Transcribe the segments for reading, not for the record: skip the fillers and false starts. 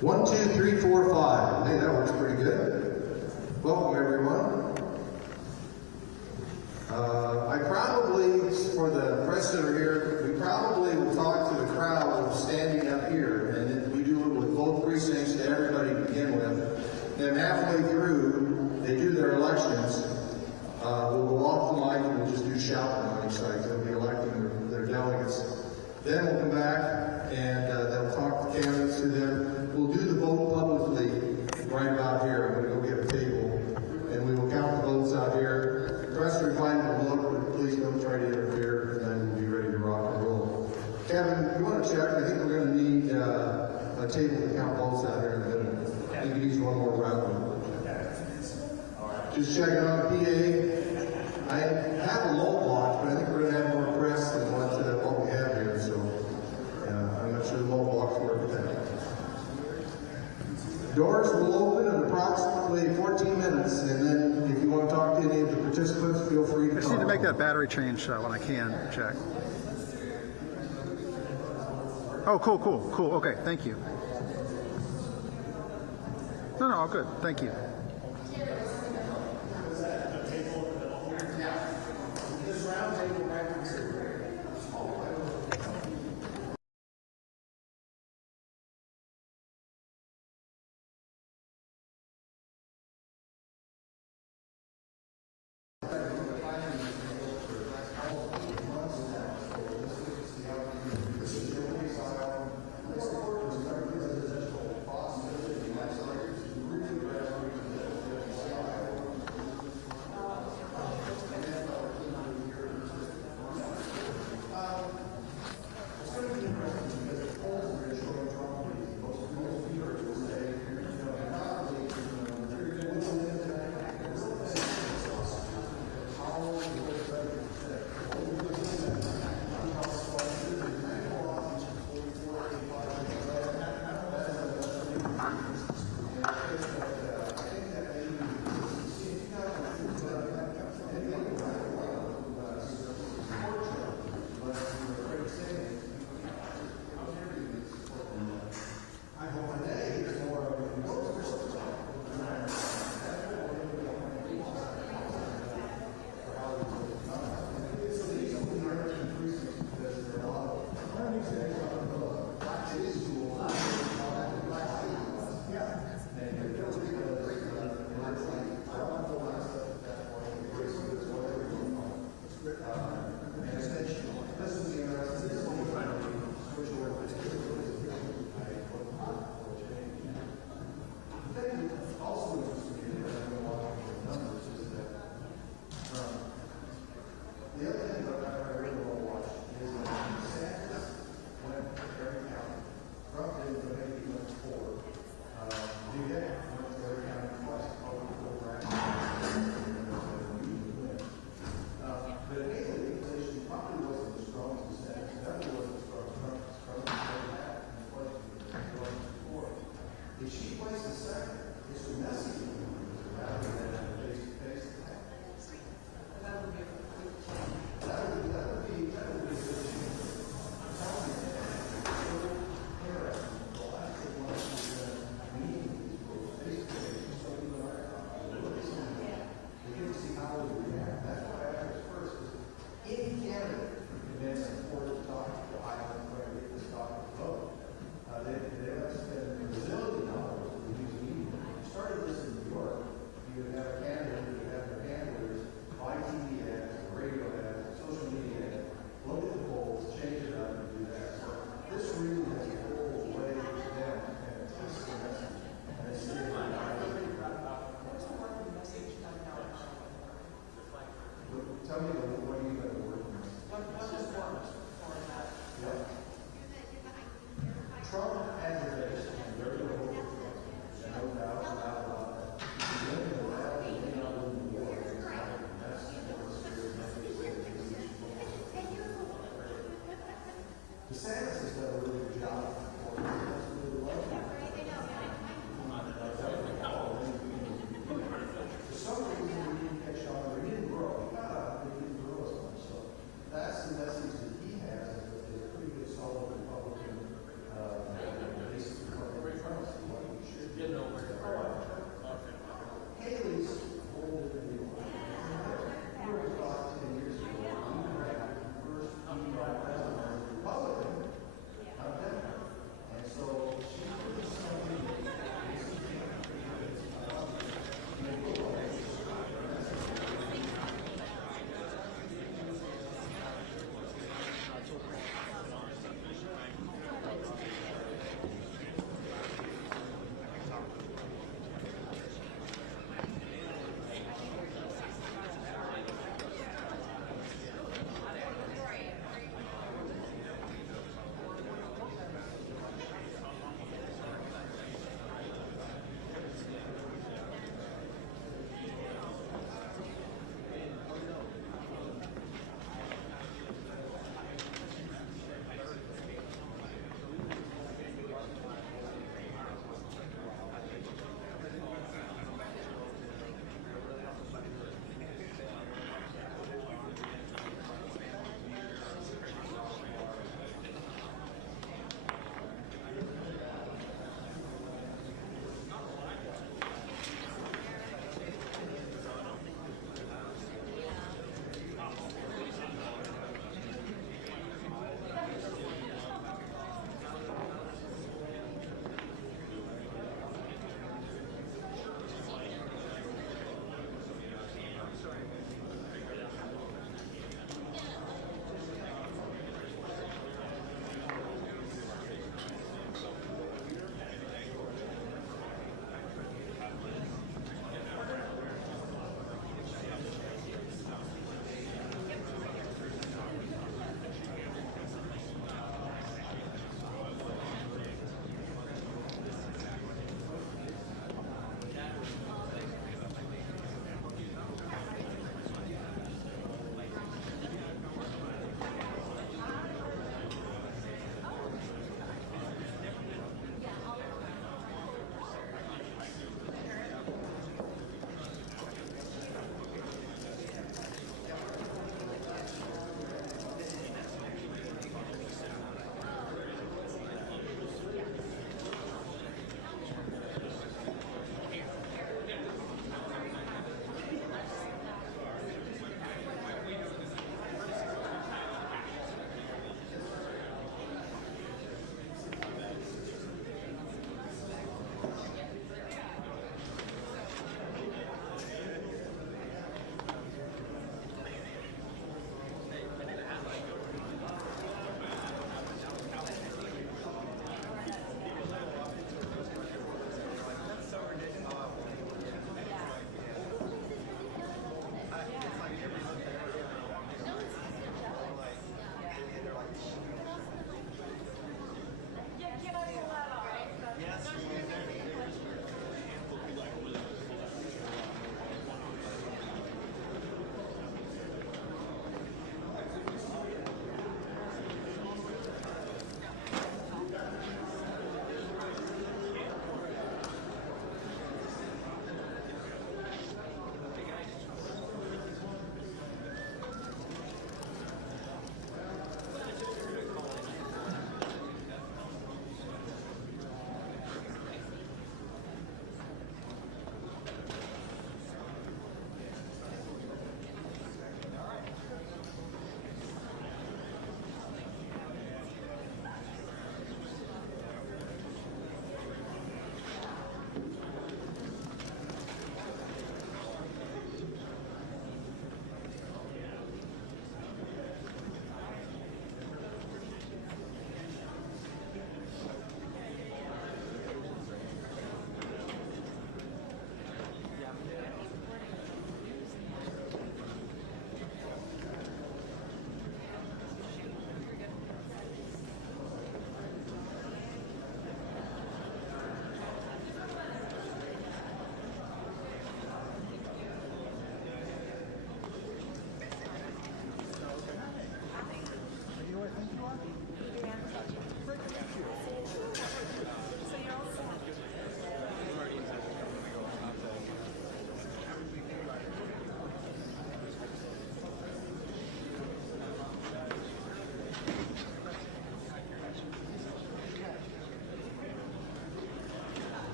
1, 2, 3, 4, 5. Hey, that works pretty good. Welcome, everyone. I probably, for the press that are here, we probably will talk to the crowd standing up here, and we do it with both precincts to everybody to begin with. Then halfway through, they do their elections. We'll go off the mic and we'll just do shouting on each side. They'll be electing their delegates. Then we'll come back and they'll talk to candidates to them. We'll do the vote publicly right about here. I'm going to go get a table, and we will count the votes out here. Press are fine to look, but please don't try to interfere, and then we'll be ready to rock and roll. Kevin, you want to check? I think we're going to need a table to count votes out here in a minute. I think he needs one more round. Just checking on the PA. I have a low block, but I think we're going to have more press than what we have here, so I'm not sure the low blocks work with that. Doors will open in approximately 14 minutes, and then if you want to talk to any of the participants, feel free to I just need to make that battery change when I can check. Oh, cool. Okay, thank you. No, all good. Thank you.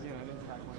again, I didn't pack my.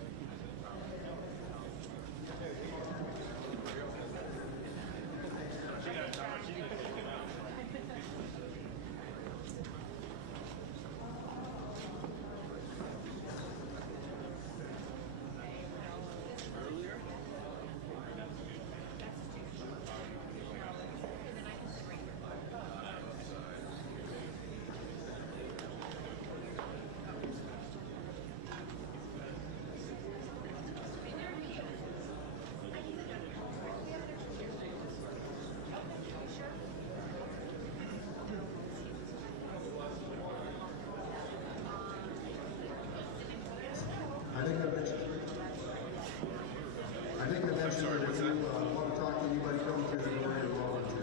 I think eventually if you want to talk to anybody coming through the door, you're welcome to.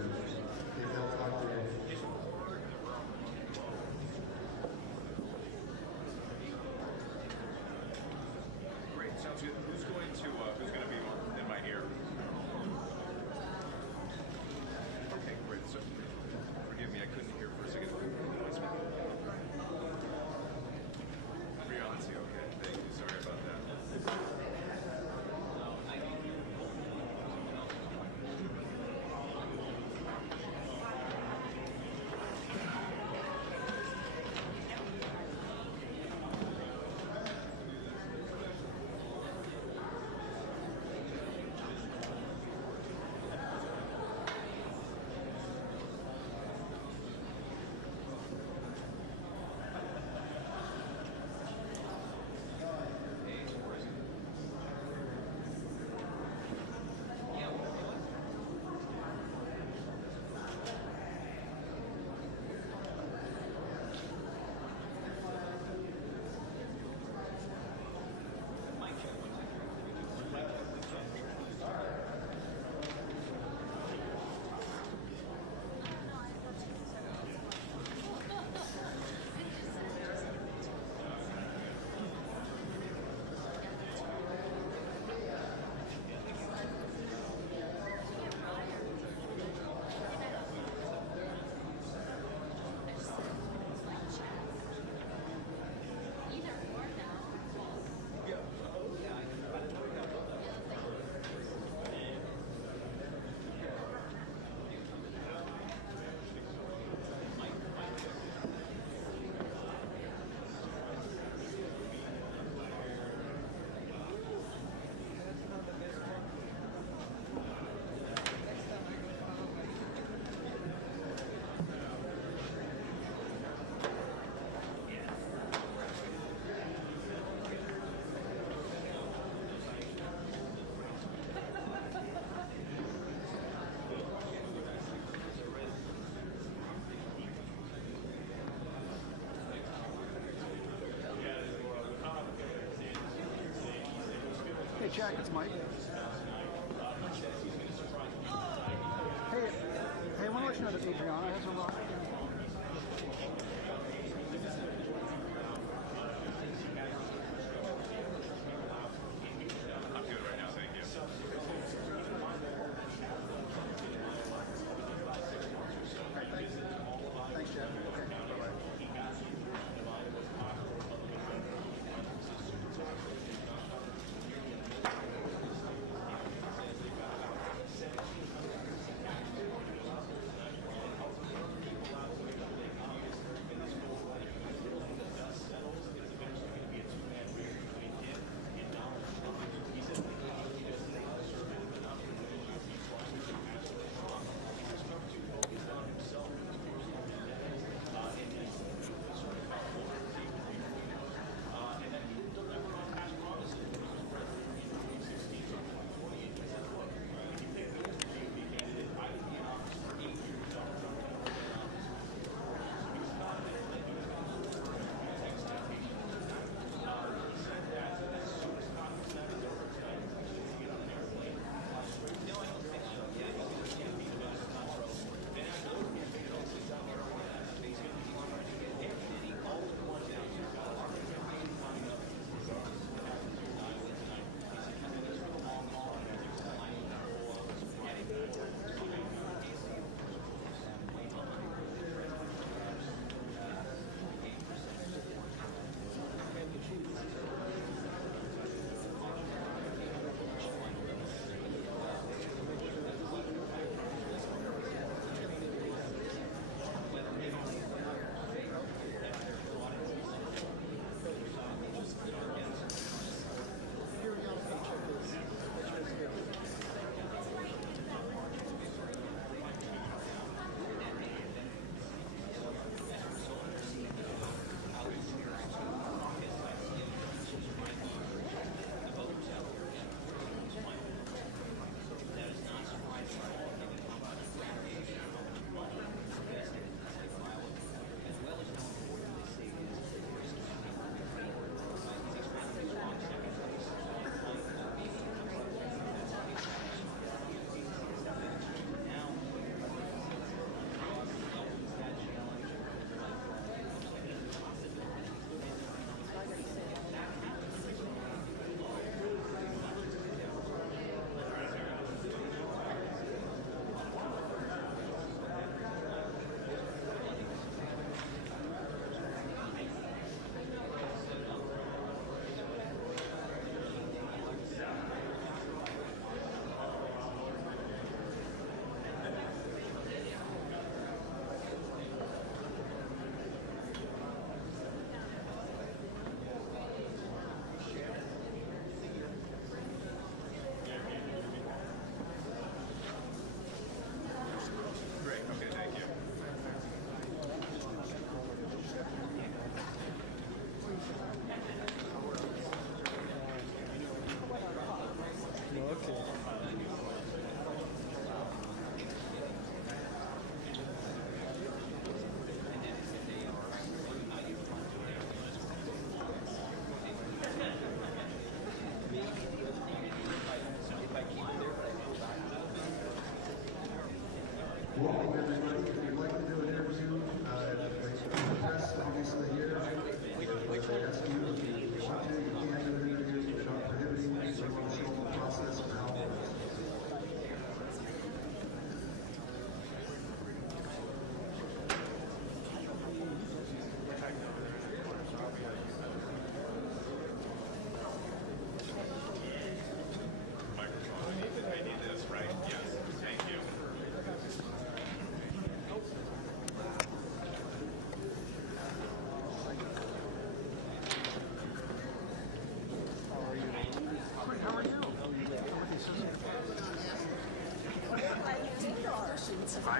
If they'll talk to you. Great, sounds good. Who's going to be in my ear? Okay, great. So, forgive me, I couldn't hear for a second. Reality, okay. Thank you. Sorry about that. Hey, Jack, it's Mike. Hey, I want to let you know that Adriana has arrived. I'm good right now, thank you. Thanks, Jack. Okay, bye-bye.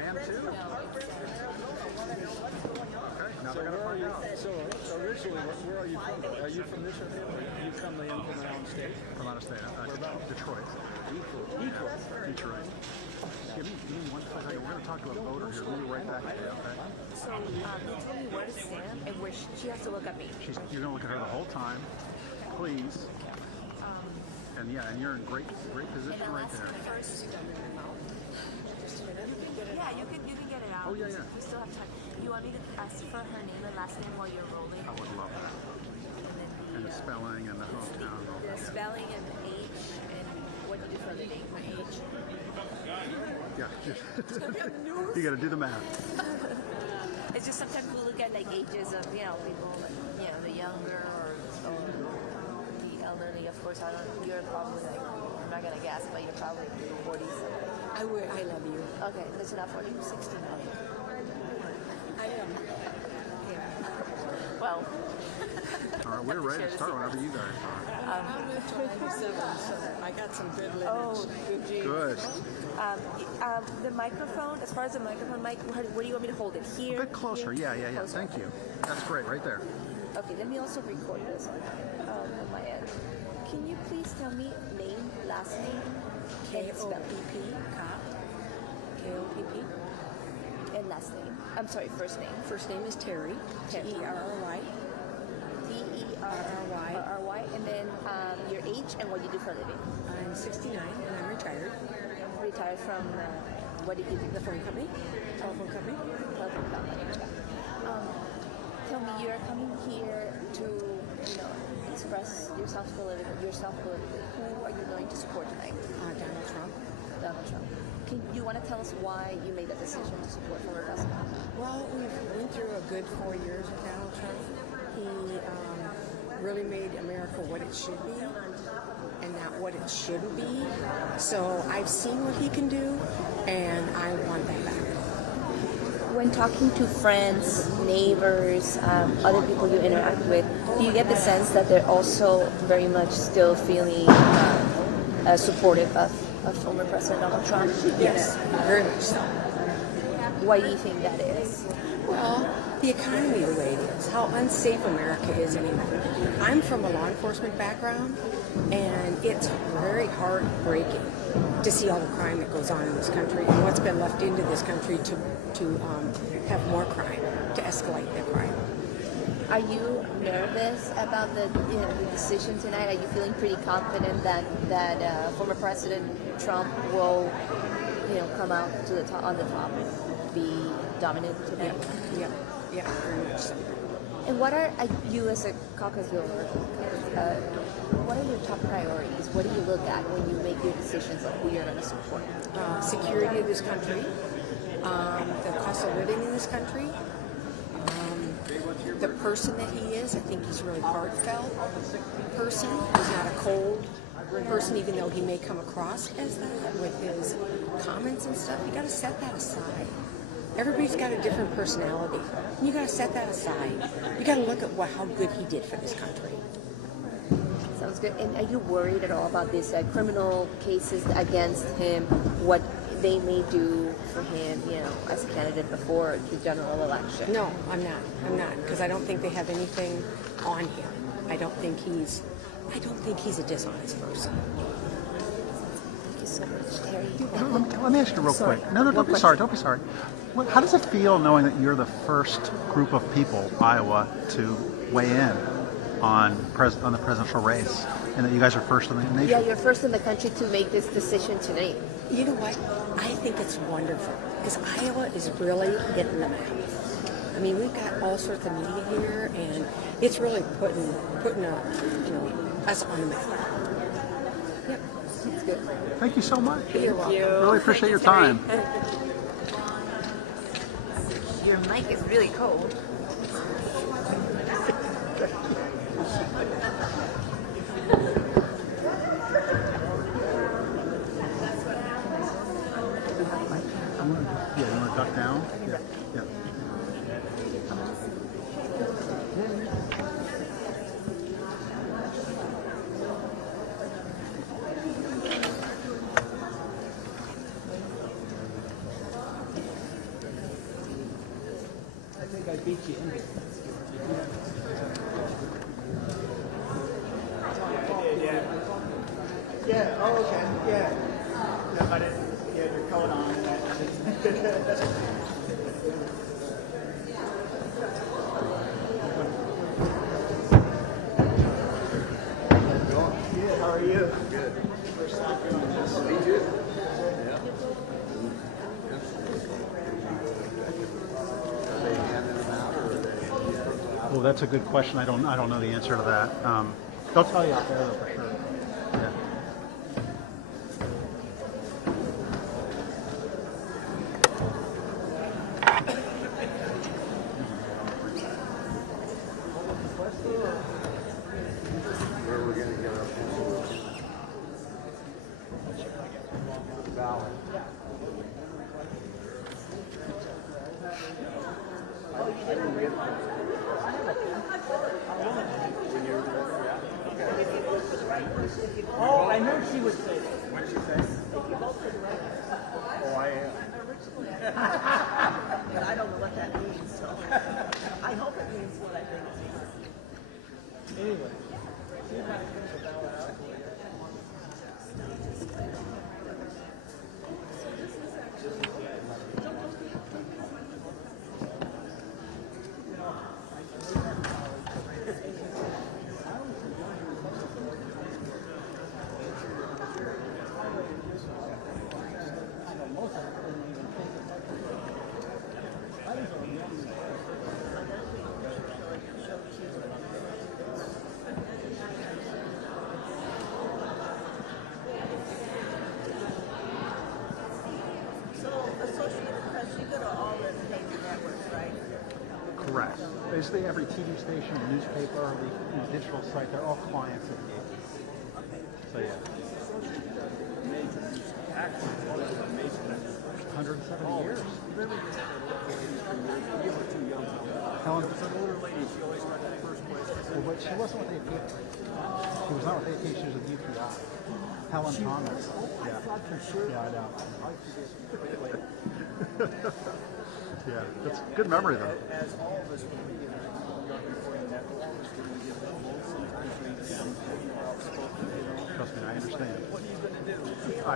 Sam too? No, it's Okay, now they're gonna find out. So originally, where are you from? Are you from this area? You come in from around state? From out of state, Detroit. Detroit. Give me one second. We're going to talk to a voter here. We'll be right back to you, okay? So you told me where to stand and where she has to look at me. You're going to look at her the whole time, please. And yeah, and you're in great position right there. First. Yeah, you can get it out. Oh, yeah. We still have time. You want me to ask for her name and last name while you're rolling? I would love that. And And the spelling and the hometown. the spelling and the age and what you do for a living. My age. Yeah. You got to do the math. It's just sometimes we look at like ages of people, the younger or the elderly. Of course, you're probably like, I'm not gonna guess, but you're probably 40 something. I love you. Okay, listen up, 40, 69. I am. Well, All right, we're ready to start whenever you guys are. I lived till 97, so I got some good living. oh, good geez. Good. The microphone, as far as the microphone, Mike, where do you want me to hold it? A Here? bit closer. Here? Yeah. Closer. Thank you. That's great, right there. Okay, let me also record this on my end. Can you please tell me name, last name, and spelling? K-O-P-P, cop. K-O-P-P. And last name. I'm sorry, first name. First name is Terry. Terry. T-E-R-R-Y. T-E-R-R-Y. And then your age and what you do for a living. I'm 69 and I'm retired. Retired from, what did you do? The phone company, telephone company. Telephone company. Tell me, you're coming here to, express yourself politically. Who are you going to support tonight? Donald Trump. Donald Trump. You want to tell us why you made that decision to support former president? Well, we've been through a good 4 years with Donald Trump. He really made America what it should be and not what it shouldn't be. So I've seen what he can do, and I want that back. When talking to friends, neighbors, other people you interact with, do you get the sense that they're also very much still feeling supportive of former President Donald Trump? Yes, very much so. Why do you think that is? Well, the economy the way it is, how unsafe America is anymore. I'm from a law enforcement background, and it's very heartbreaking to see all the crime that goes on in this country and what's been left into this country to have more crime, to escalate the crime. Are you nervous about the decision tonight? Are you feeling pretty confident that former President Trump will come out to the top, on the top and be dominant tonight? Yeah, very much so. And what are you as a caucus voter? What are your top priorities? What do you look at when you make your decisions of who you're going to support? Security of this country, the cost of living in this country, the person that he is. I think he's a really heartfelt person. He's not a cold person, even though he may come across as that with his comments and stuff. You got to set that aside. Everybody's got a different personality. You got to set that aside. You got to look at how good he did for this country. Sounds good. And are you worried at all about these criminal cases against him? What they may do for him, as a candidate before the general election? No, I'm not, because I don't think they have anything on him. I don't think he's a dishonest person. Thank you so much, Terry. Let me ask you real quick. No, don't be sorry. Don't be sorry. How does it feel knowing that you're the first group of people, Iowa, to weigh in on the presidential race, and that you guys are first in the nation? Yeah, you're first in the country to make this decision tonight. You know what? I think it's wonderful because Iowa is really hitting the map. I mean, we've got all sorts of media here, and it's really putting us on the map. Yep, it's good. Thank you so much. You're welcome. Really appreciate your time. Your mic is really cold. Yeah, you want to duck down? Yeah. Yeah, oh, okay, yeah. No, I didn't, you had your coat on and that. Good, how are you? Good. Nice to meet you. Yeah. Are they handing them out, or are they? Well, that's a good question. I don't know the answer to that. They'll tell you out there though, for sure. Yeah. Where we're going to get our ballot. Oh, I knew she would say that. What'd she say? Oh, I am. But I don't know what that means, so I hope it means what I think it means. Anyway, see if I can finish the ballot out. So, Associated Press, you go to all the major networks, right? Correct. Basically, every TV station, newspaper, the digital site, they're all clients of the agency. So yeah. 170 years. Helen, well, but she wasn't with AP. She was not with AP. She was with UPI. Helen Thomas. Yeah. Yeah, I know. Yeah, that's good memory though. As all of us will be in our reporting networks, we're going to give them votes. Sometimes we are outspoken, you know. Trust me, I understand. What are you going to do? I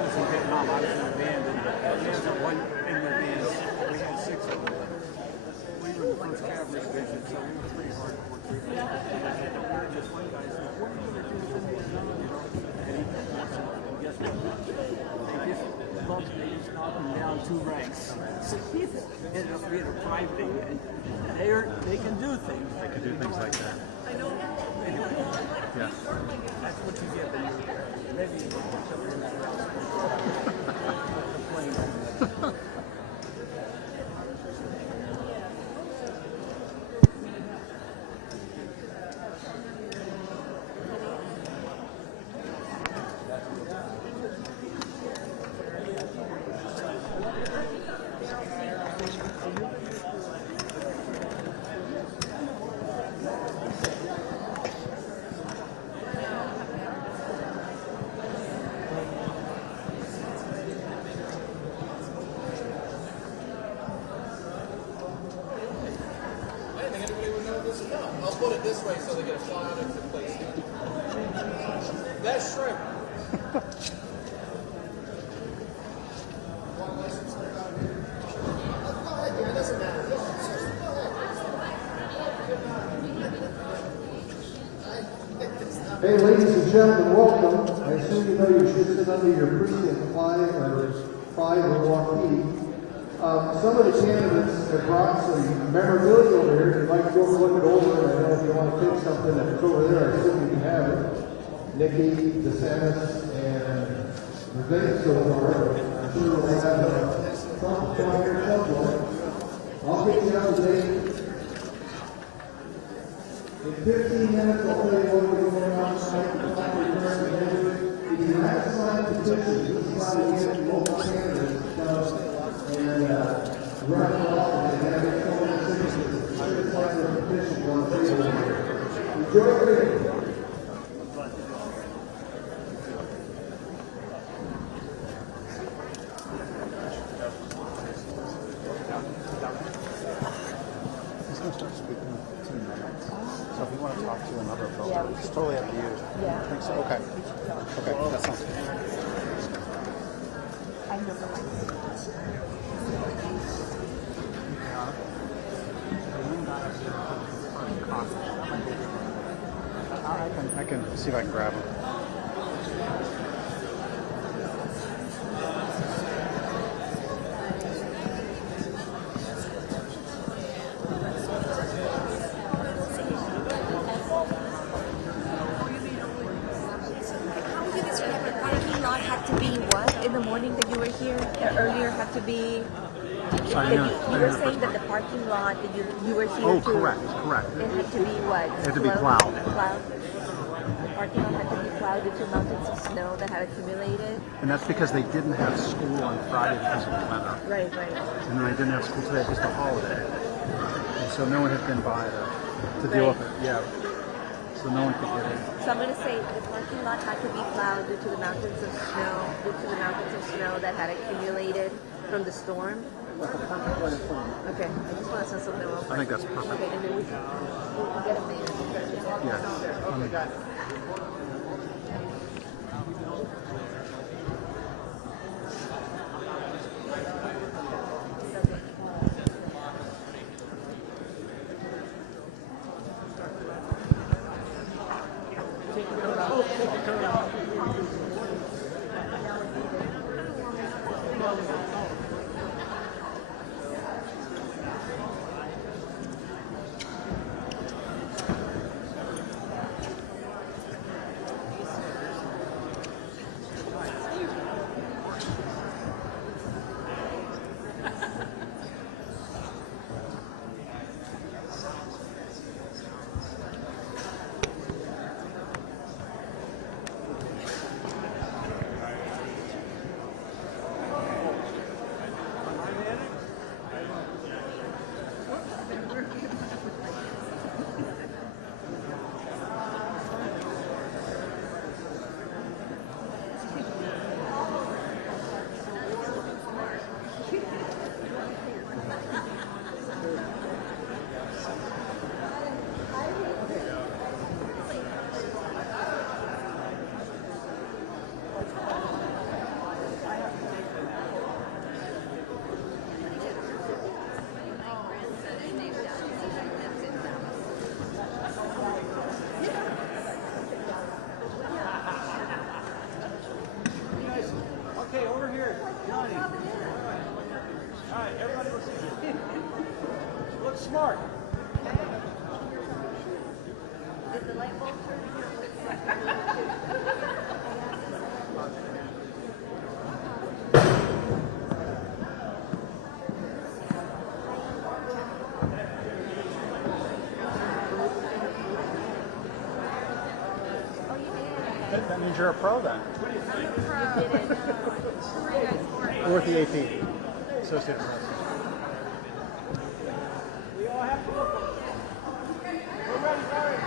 was in Vietnam. I was in a band, and in the band, we had 6 of them. We were the 1st Cavalry Division, so we were pretty hardcore troops. And this one guy said, "What are you going to do in Vietnam?" You know, and he said, "Guess what? They just knocked them down 2 ranks. 6 people ended up being a private, and they can do things. They could do things like that. I know. Anyway, Yeah. that's what you get when you're there. Maybe you can put something in that house. I'll put it this way so they get a fly out of the place. That's shrimp. Hey, ladies and gentlemen, welcome. I assume you know you should sit under your precinct 5 or marquee. Some of the candidates have brought some memorabilia over here. If you'd like to go look it over, and I know if you want to take something that's over there, I assume you can have it. Nikki, DeSantis, and Vivek so far. I'm sure we'll have Trump flyer somewhere. I'll get you up to date. In 15 minutes, I'll tell you what we're going on tonight. If you have signed petitions, this is how we get local candidates to come and run for office and have their signatures. Join me. He's going to start speaking in 2 minutes. So if you want to talk to another voter, Yeah, we it's should. totally up to you. Yeah. I think so. Okay. Okay, that sounds good. I know. I can see if I can grab him. How did this happen? The parking lot had to be what in the morning that you were here? Earlier had to be. Sorry, You were saying that the parking lot that you were here Oh, to. correct. It had to be what? It had to be plowed. The parking lot had to be plowed due to mountains of snow that had accumulated. And that's because they didn't have school on Friday because of the weather. Right. And then they didn't have school today, just a holiday. And so no one had been by to deal with it. Yeah. So no one could get in. So I'm going to say the parking lot had to be plowed due to the mountains of snow, that had accumulated from the storm. Okay, I just want to say something real quick. I think that's perfect. Okay, and then we'll get a name. Yes. Okay, over here, Johnny. All right, everybody look smart. Did the light bulb turn? That means you're a pro then. You did it. Or with the AP. Associated Press. We all have to look. We're ready, Barry.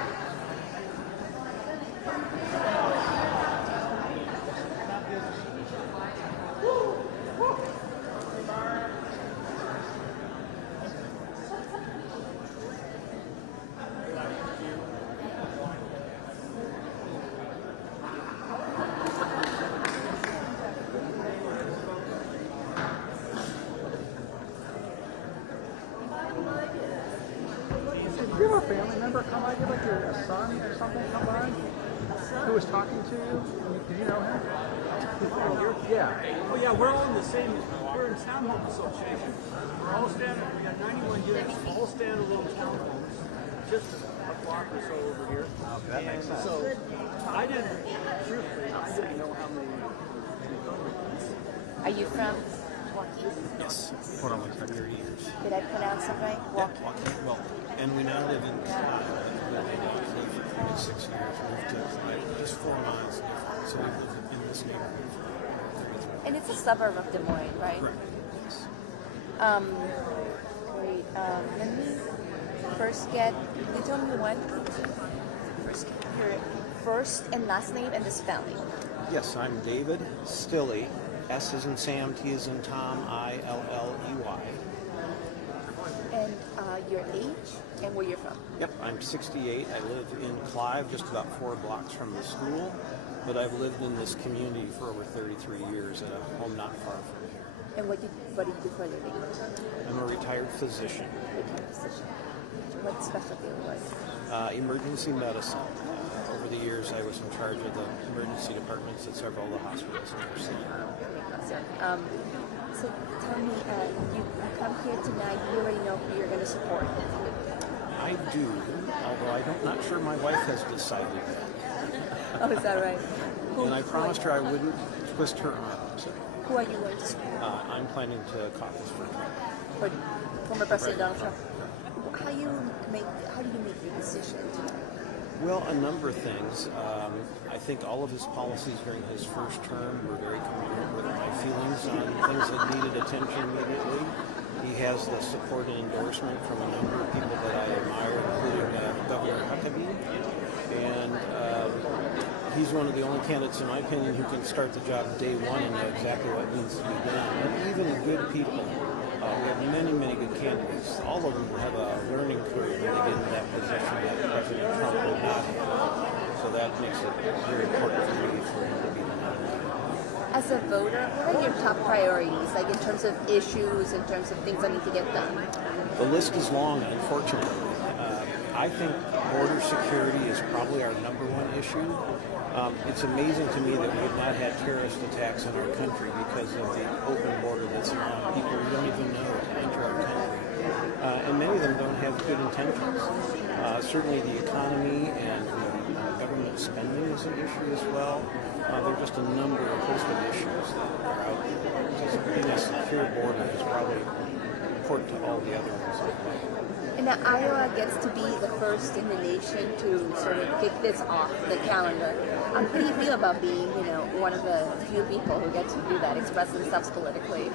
Did you have a family member come by? Did like your son or something come by? Who was talking to you? Did you know him? Yeah. Oh yeah, we're all in the same. We're in townhome association. We're all standing. We got 91 units, all standalone townhomes, just a block or so over here. Okay, that makes sense. So I didn't, truthfully, I didn't know how many. Are you from Joaquin? Yes, Hold on one second. 30 years. Did I pronounce it right? Joaquin. Well, and we now live in for 36 years. Moved to just 4 miles different. So we've lived in this neighborhood for And it's a suburb of Des Moines, right? correct. Yes. Great. Let me first get. You told me what? your first and last name and the spelling. Yes, I'm David Stilley. S is in Sam, T is in Tom, I-L-L-E-Y. And your age and where you're from. Yep, I'm 68. I live in Clive, just about 4 blocks from the school, but I've lived in this community for over 33 years at a home not far from here. And what do you do for a living? I'm a retired physician. Retired physician. What specialty was? Emergency medicine. Over the years, I was in charge of the emergency departments at several of the hospitals in our city. So tell me, you come here tonight, you already know who you're going to support. I do, although I'm not sure my wife has decided that. Oh, is that right? And I promised her I wouldn't twist her arm. So, who are you going to support? I'm planning to caucus for Trump. For former President Donald Trump. How do you make your decision tonight? Well, a number of things. I think all of his policies during his first term were very congruent with my feelings on things that needed attention immediately. He has the support and endorsement from a number of people that I admire, including Governor Huckabee. And he's one of the only candidates, in my opinion, who can start the job day one and know exactly what needs to be done. And even good people. We have many, many good candidates. All of them have a learning curve when they get into that position that President Trump would not have. So that makes it very important for me for him to be the nominee. As a voter, what are your top priorities, like in terms of issues, in terms of things that need to get done? The list is long, unfortunately. I think border security is probably our number one issue. It's amazing to me that we have not had terrorist attacks in our country because of the open border that's allowing people we don't even know to enter our country. And many of them don't have good intentions. Certainly the economy and government spending is an issue as well. There are just a number of host of issues that are out there. Just being a secure border is probably important to all the other ones as well. And now Iowa gets to be the first in the nation to sort of kick this off the calendar. How do you feel about being, one of the few people who get to do that, express themselves politically?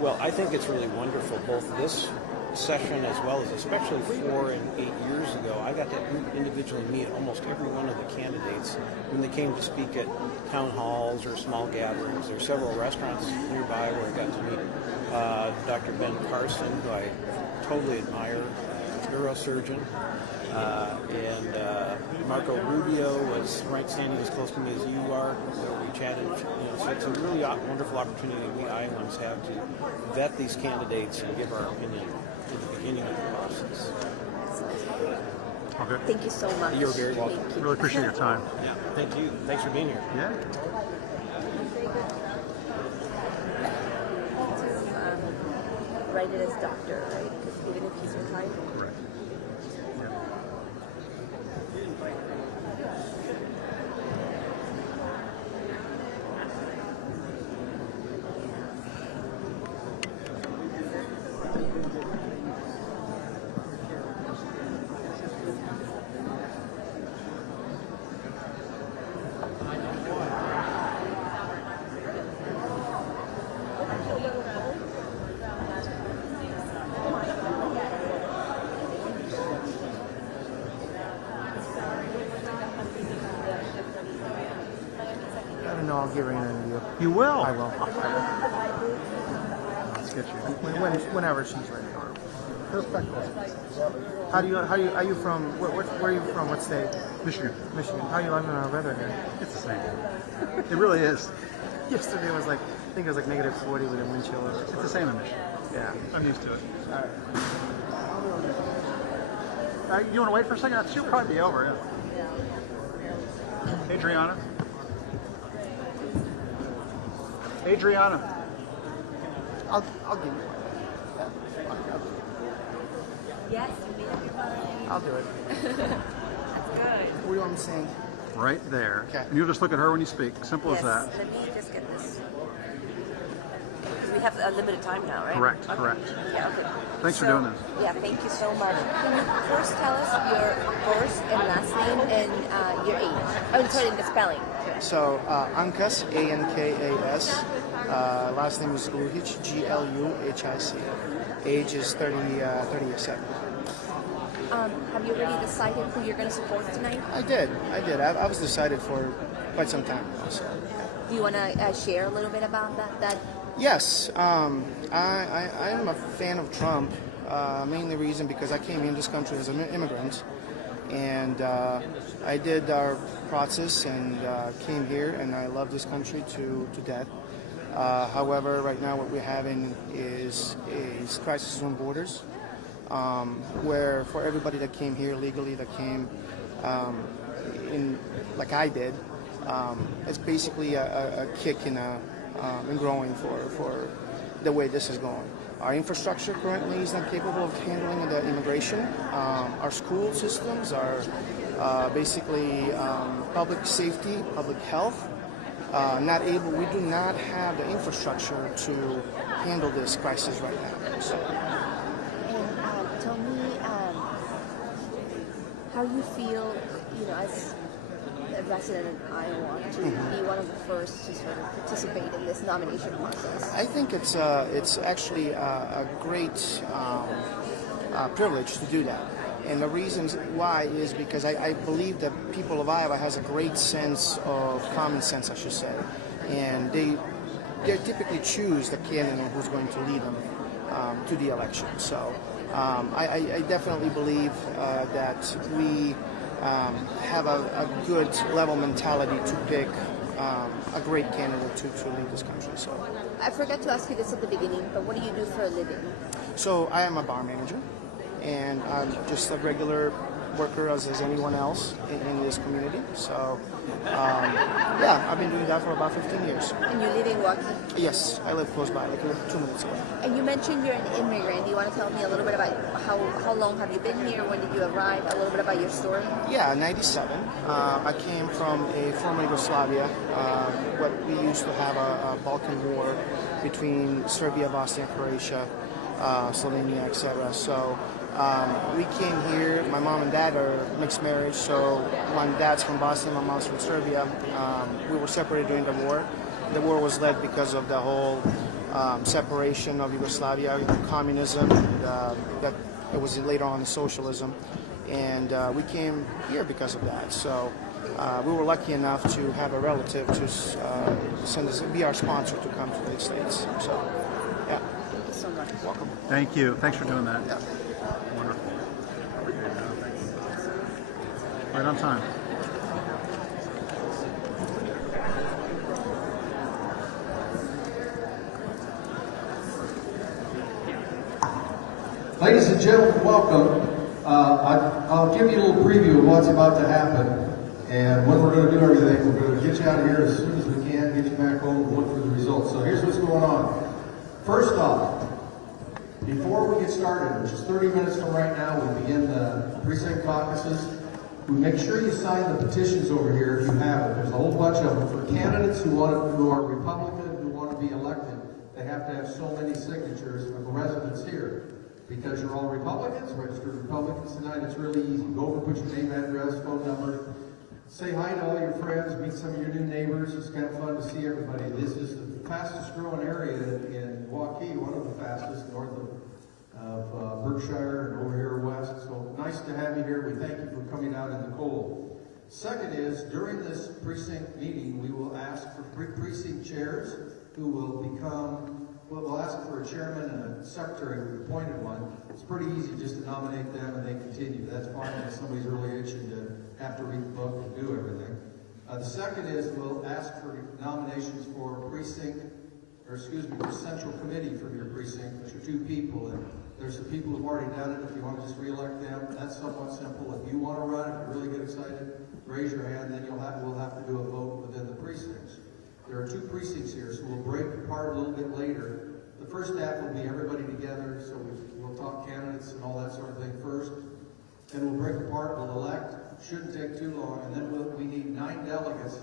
Well, I think it's really wonderful, both this session as well as especially 4 and 8 years ago. I got to individually meet almost every one of the candidates when they came to speak at town halls or small gatherings. There are several restaurants nearby where I got to meet Dr. Ben Carson, who I totally admire, neurosurgeon, and Marco Rubio was right standing as close to me as you are, where we chatted. So it's a really wonderful opportunity we Iowans have to vet these candidates and give our opinion at the beginning of the process. Okay. Thank you so much. You're very welcome. Really appreciate your time. Yeah, thank you. Thanks for being here. Yeah. Write it as doctor, right? Because even if he's retired. Correct. I'll give her an interview. You will? I will. Let's get you. Whenever she's ready. Perfect. Are you from, where are you from? What state? Michigan. Michigan. How are you liking our weather here? It's the same. It really is. Yesterday was I think it was negative 40 with a wind chill. It's the same in Michigan. Yeah. I'm used to it. All right. You want to wait for a second? She'll probably be over. Yeah. Adriana. I'll give you one. Yes, you made up your mind. I'll do it. That's good. What do you want me to sing? Right there. Okay. And you'll just look at her when you speak. Simple as that. Let me just get this. We have unlimited time now, right? Correct, Okay. correct. Yeah, okay. Thanks for doing this. Yeah, thank you so much. Can you first tell us your first and last name and your age? Oh, sorry, the spelling. So, Ankas, A-N-K-A-S. Last name is Gluhic, G-L-U-H-I-C. Age is 37. Have you already decided who you're going to support tonight? I did. I was decided for quite some time now. So. Do you want to share a little bit about that? Yes, I am a fan of Trump. Mainly reason because I came in this country as an immigrant, and I did our process and came here, and I love this country to death. However, right now what we're having is crisis on borders, where for everybody that came here legally, that came in like I did, it's basically a kick in growing for the way this is going. Our infrastructure currently is not capable of handling the immigration. Our school systems are basically public safety, public health. Not able. We do not have the infrastructure to handle this crisis right now. So. And tell me how you feel, as a resident in Iowa, to be one of the first to sort of participate in this nomination process. I think it's actually a great privilege to do that. And the reasons why is because I believe that people of Iowa has a great sense of common sense, I should say, and they typically choose the candidate who's going to lead them to the election. So I definitely believe that we have a good level mentality to pick a great candidate to lead this country. So I forgot to ask you this at the beginning, but what do you do for a living? So I am a bar manager, and I'm just a regular worker as anyone else in this community. So yeah, I've been doing that for about 15 years. And you live in Waukee? Yes, I live close by, like 2 minutes away. And you mentioned you're an immigrant. Do you want to tell me a little bit about how long have you been here? When did you arrive? A little bit about your story? Yeah, 97. I came from a former Yugoslavia, what we used to have a Balkan war between Serbia, Bosnia, Croatia, Slovenia, etc. So we came here. My mom and dad are mixed marriage, so my dad's from Bosnia, my mom's from Serbia. We were separated during the war. The war was led because of the whole separation of Yugoslavia, communism, and that it was later on socialism. And we came here because of that. So we were lucky enough to have a relative to send us, be our sponsor to come to the States. So, yeah. Thank you so much. Welcome. Thank you. Thanks for doing that. Yeah. Wonderful. Right on time. Ladies and gentlemen, welcome. I'll give you a little preview of what's about to happen, and when we're going to do everything. We're going to get you out of here as soon as we can, get you back home, and look for the results. So here's what's going on. First off, before we get started, which is 30 minutes from right now, we begin the precinct caucuses. We make sure you sign the petitions over here if you have it. There's a whole bunch of them for candidates who are Republican, who want to be elected. They have to have so many signatures of the residents here. Because you're all Republicans, registered Republicans tonight, it's really easy. Go over, put your name, address, phone number. Say hi to all your friends, meet some of your new neighbors. It's kind of fun to see everybody. This is the fastest growing area in Waukee, one of the fastest, north of Berkshire and over here west. So nice to have you here. We thank you for coming out in the cold. Second is, during this precinct meeting, we will ask for precinct chairs who will become, we'll ask for a chairman and a secretary. We've appointed one. It's pretty easy just to nominate them and they continue. That's fine if somebody's really itching to have to read the book and do everything. The second is we'll ask for nominations for central committee for your precinct, which are 2 people. And there's some people who've already done it. If you want to just re-elect them, that's somewhat simple. If you want to run, if you really get excited, raise your hand. Then we'll have to do a vote within the precincts. There are 2 precincts here, so we'll break apart a little bit later. The first half will be everybody together, so we'll talk candidates and all that sort of thing first. Then we'll break apart, we'll elect, shouldn't take too long, and then we need 9 delegates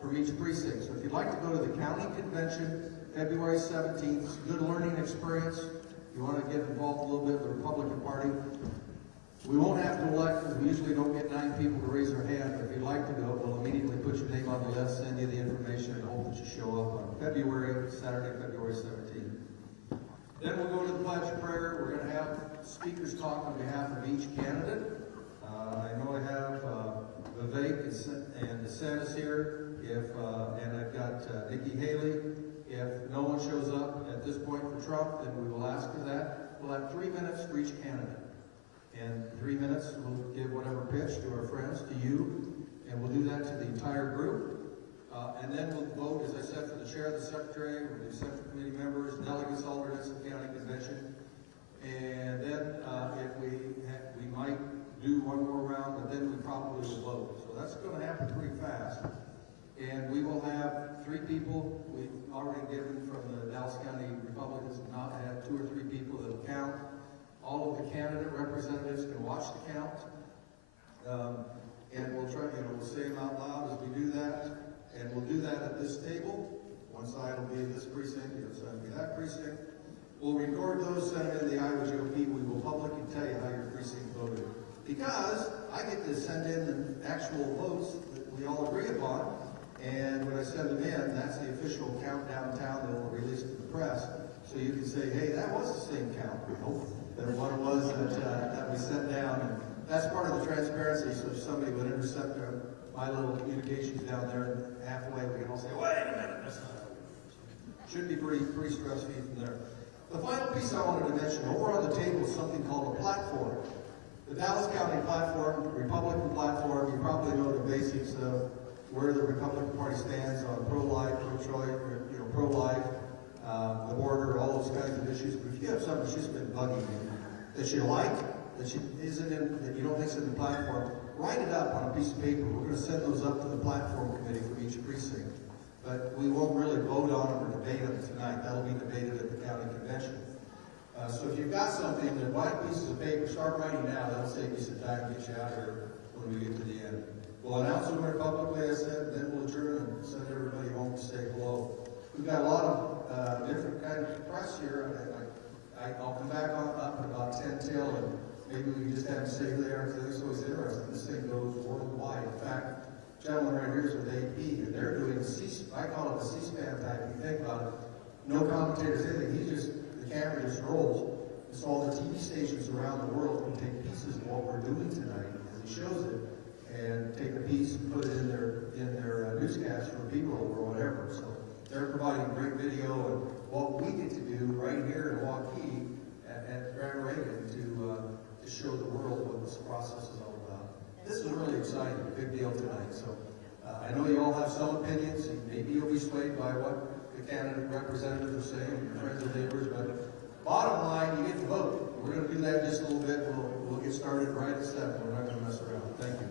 from each precinct. So if you'd like to go to the county convention, February 17th, it's a good learning experience. You want to get involved a little bit with the Republican Party. We won't have to elect because we usually don't get 9 people to raise their hand, but if you'd like to go, we'll immediately put your name on the list, send you the information, and hope that you show up on Saturday, February 17th. Then we'll go to the pledge prayer. We're going to have speakers talk on behalf of each candidate. Haley. If no one shows up at this point for Trump, then we will ask for that. We'll have 3 minutes for each candidate. And 3 minutes, we'll give whatever pitch to our friends, to you, and we'll do that to the entire group. And then we'll vote, as I said, for the chair, the secretary, we'll do central committee members, delegates, alternates, and county convention. And then if we might do one more round, but then we probably will vote. So that's going to happen pretty fast. And we will have 3 people. We've already given from the Dallas County Republicans have not had 2 or 3 people that will count. All of the candidate representatives can watch the count. And we'll try, we'll say them out loud as we do that. And we'll do that at this table. One side will be this precinct, the other side will be that precinct. We'll record those, send them in the Iowa GOP. We will publicly tell you how your precinct voted. Because I get to send in the actual votes that we all agree upon. And when I send them in, that's the official count downtown that will release to the press. So you can say, hey, that was the same count, we hope, than what it was that we sent down. And that's part of the transparency. So if somebody would intercept my little communications down there halfway, we can all say, wait a minute, that's not how it should be pretty stress-free from there. The final piece I wanted to mention, over on the table is something called a platform. The Dallas County platform, Republican platform, you probably know the basics of where the Republican Party stands on pro-life, pro-life, the border, all those kinds of issues. But if you have something that's just been bugging you, that you like, that you don't think's in the platform, write it up on a piece of paper. We're going to send those up to the platform committee from each precinct. But we won't really vote on them or debate them tonight. That'll be debated at the county convention. So if you've got something, then white pieces of paper, start writing now. That'll save you some time and get you out here when we get to the end. We'll announce the winner publicly, as I said, then we'll adjourn and send everybody home to say hello. We've got a lot of different kinds of press here. I'll come back up at about 10 till, and maybe we can just have them stay there, because it's always interesting. This thing goes worldwide. In fact, gentleman right here is with AP, and they're doing I call it a C-SPAN type. If you think about it, no commentators, anything. The camera just rolls. So all the TV stations around the world can take pieces of what we're doing tonight, as he shows it, and take a piece and put it in their newscast for people or whatever. So they're providing great video, and what we get to do right here in Waukee at Grand Reagan to show the world what this process is all about. This is really exciting, a big deal tonight. So I know you all have some opinions. Maybe you'll be swayed by what the candidate representatives are saying, your friends and neighbors, but bottom line, you get to vote. We're going to do that in just a little bit. We'll get started right at 7. We're not going to mess around. Thank you.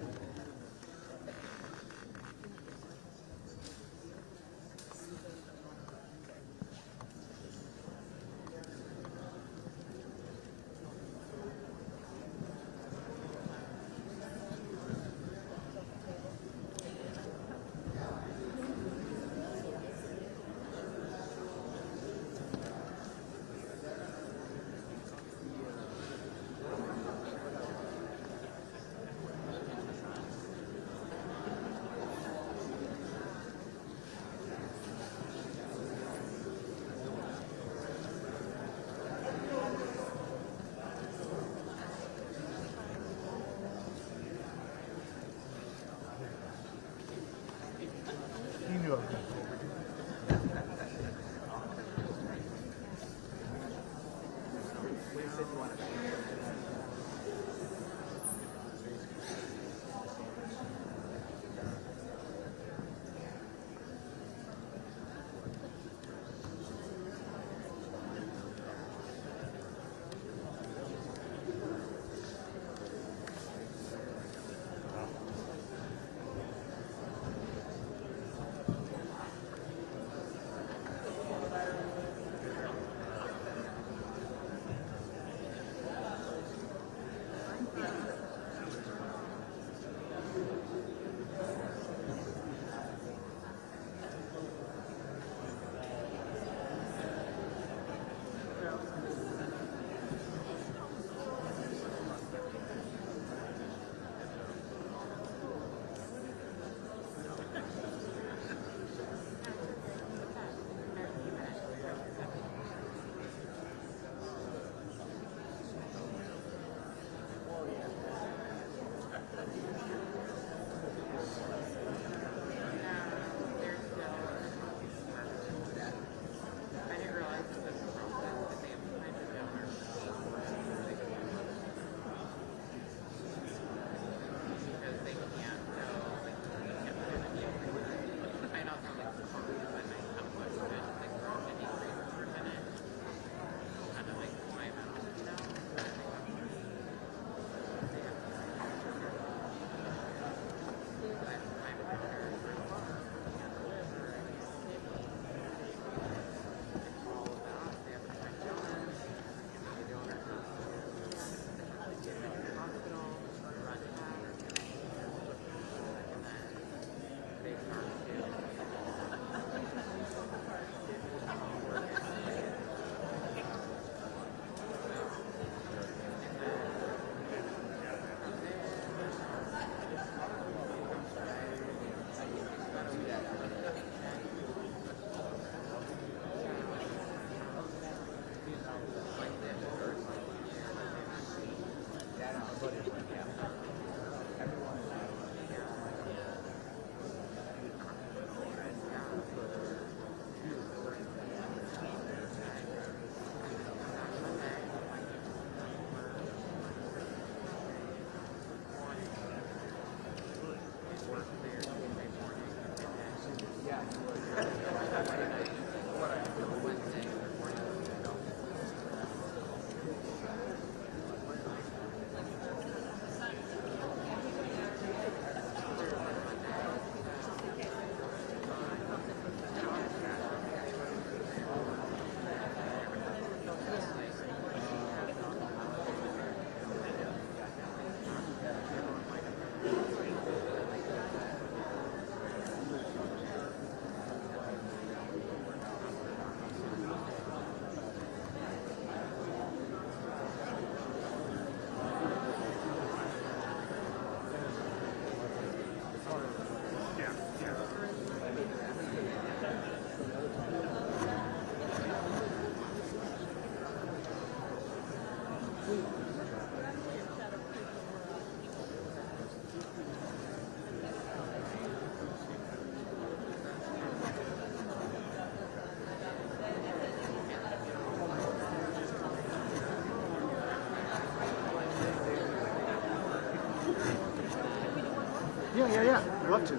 Yeah. I'd love to.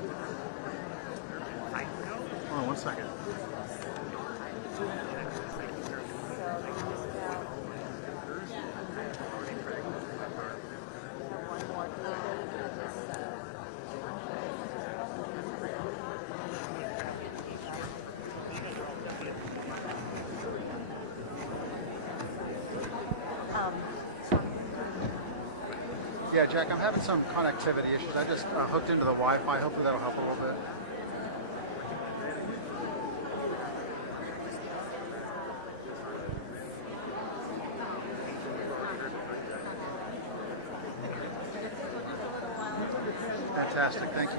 Hold on one second. Yeah, Jack, I'm having some connectivity issues. I just hooked into the Wi-Fi. Hopefully that'll help a little bit. Fantastic, thank you.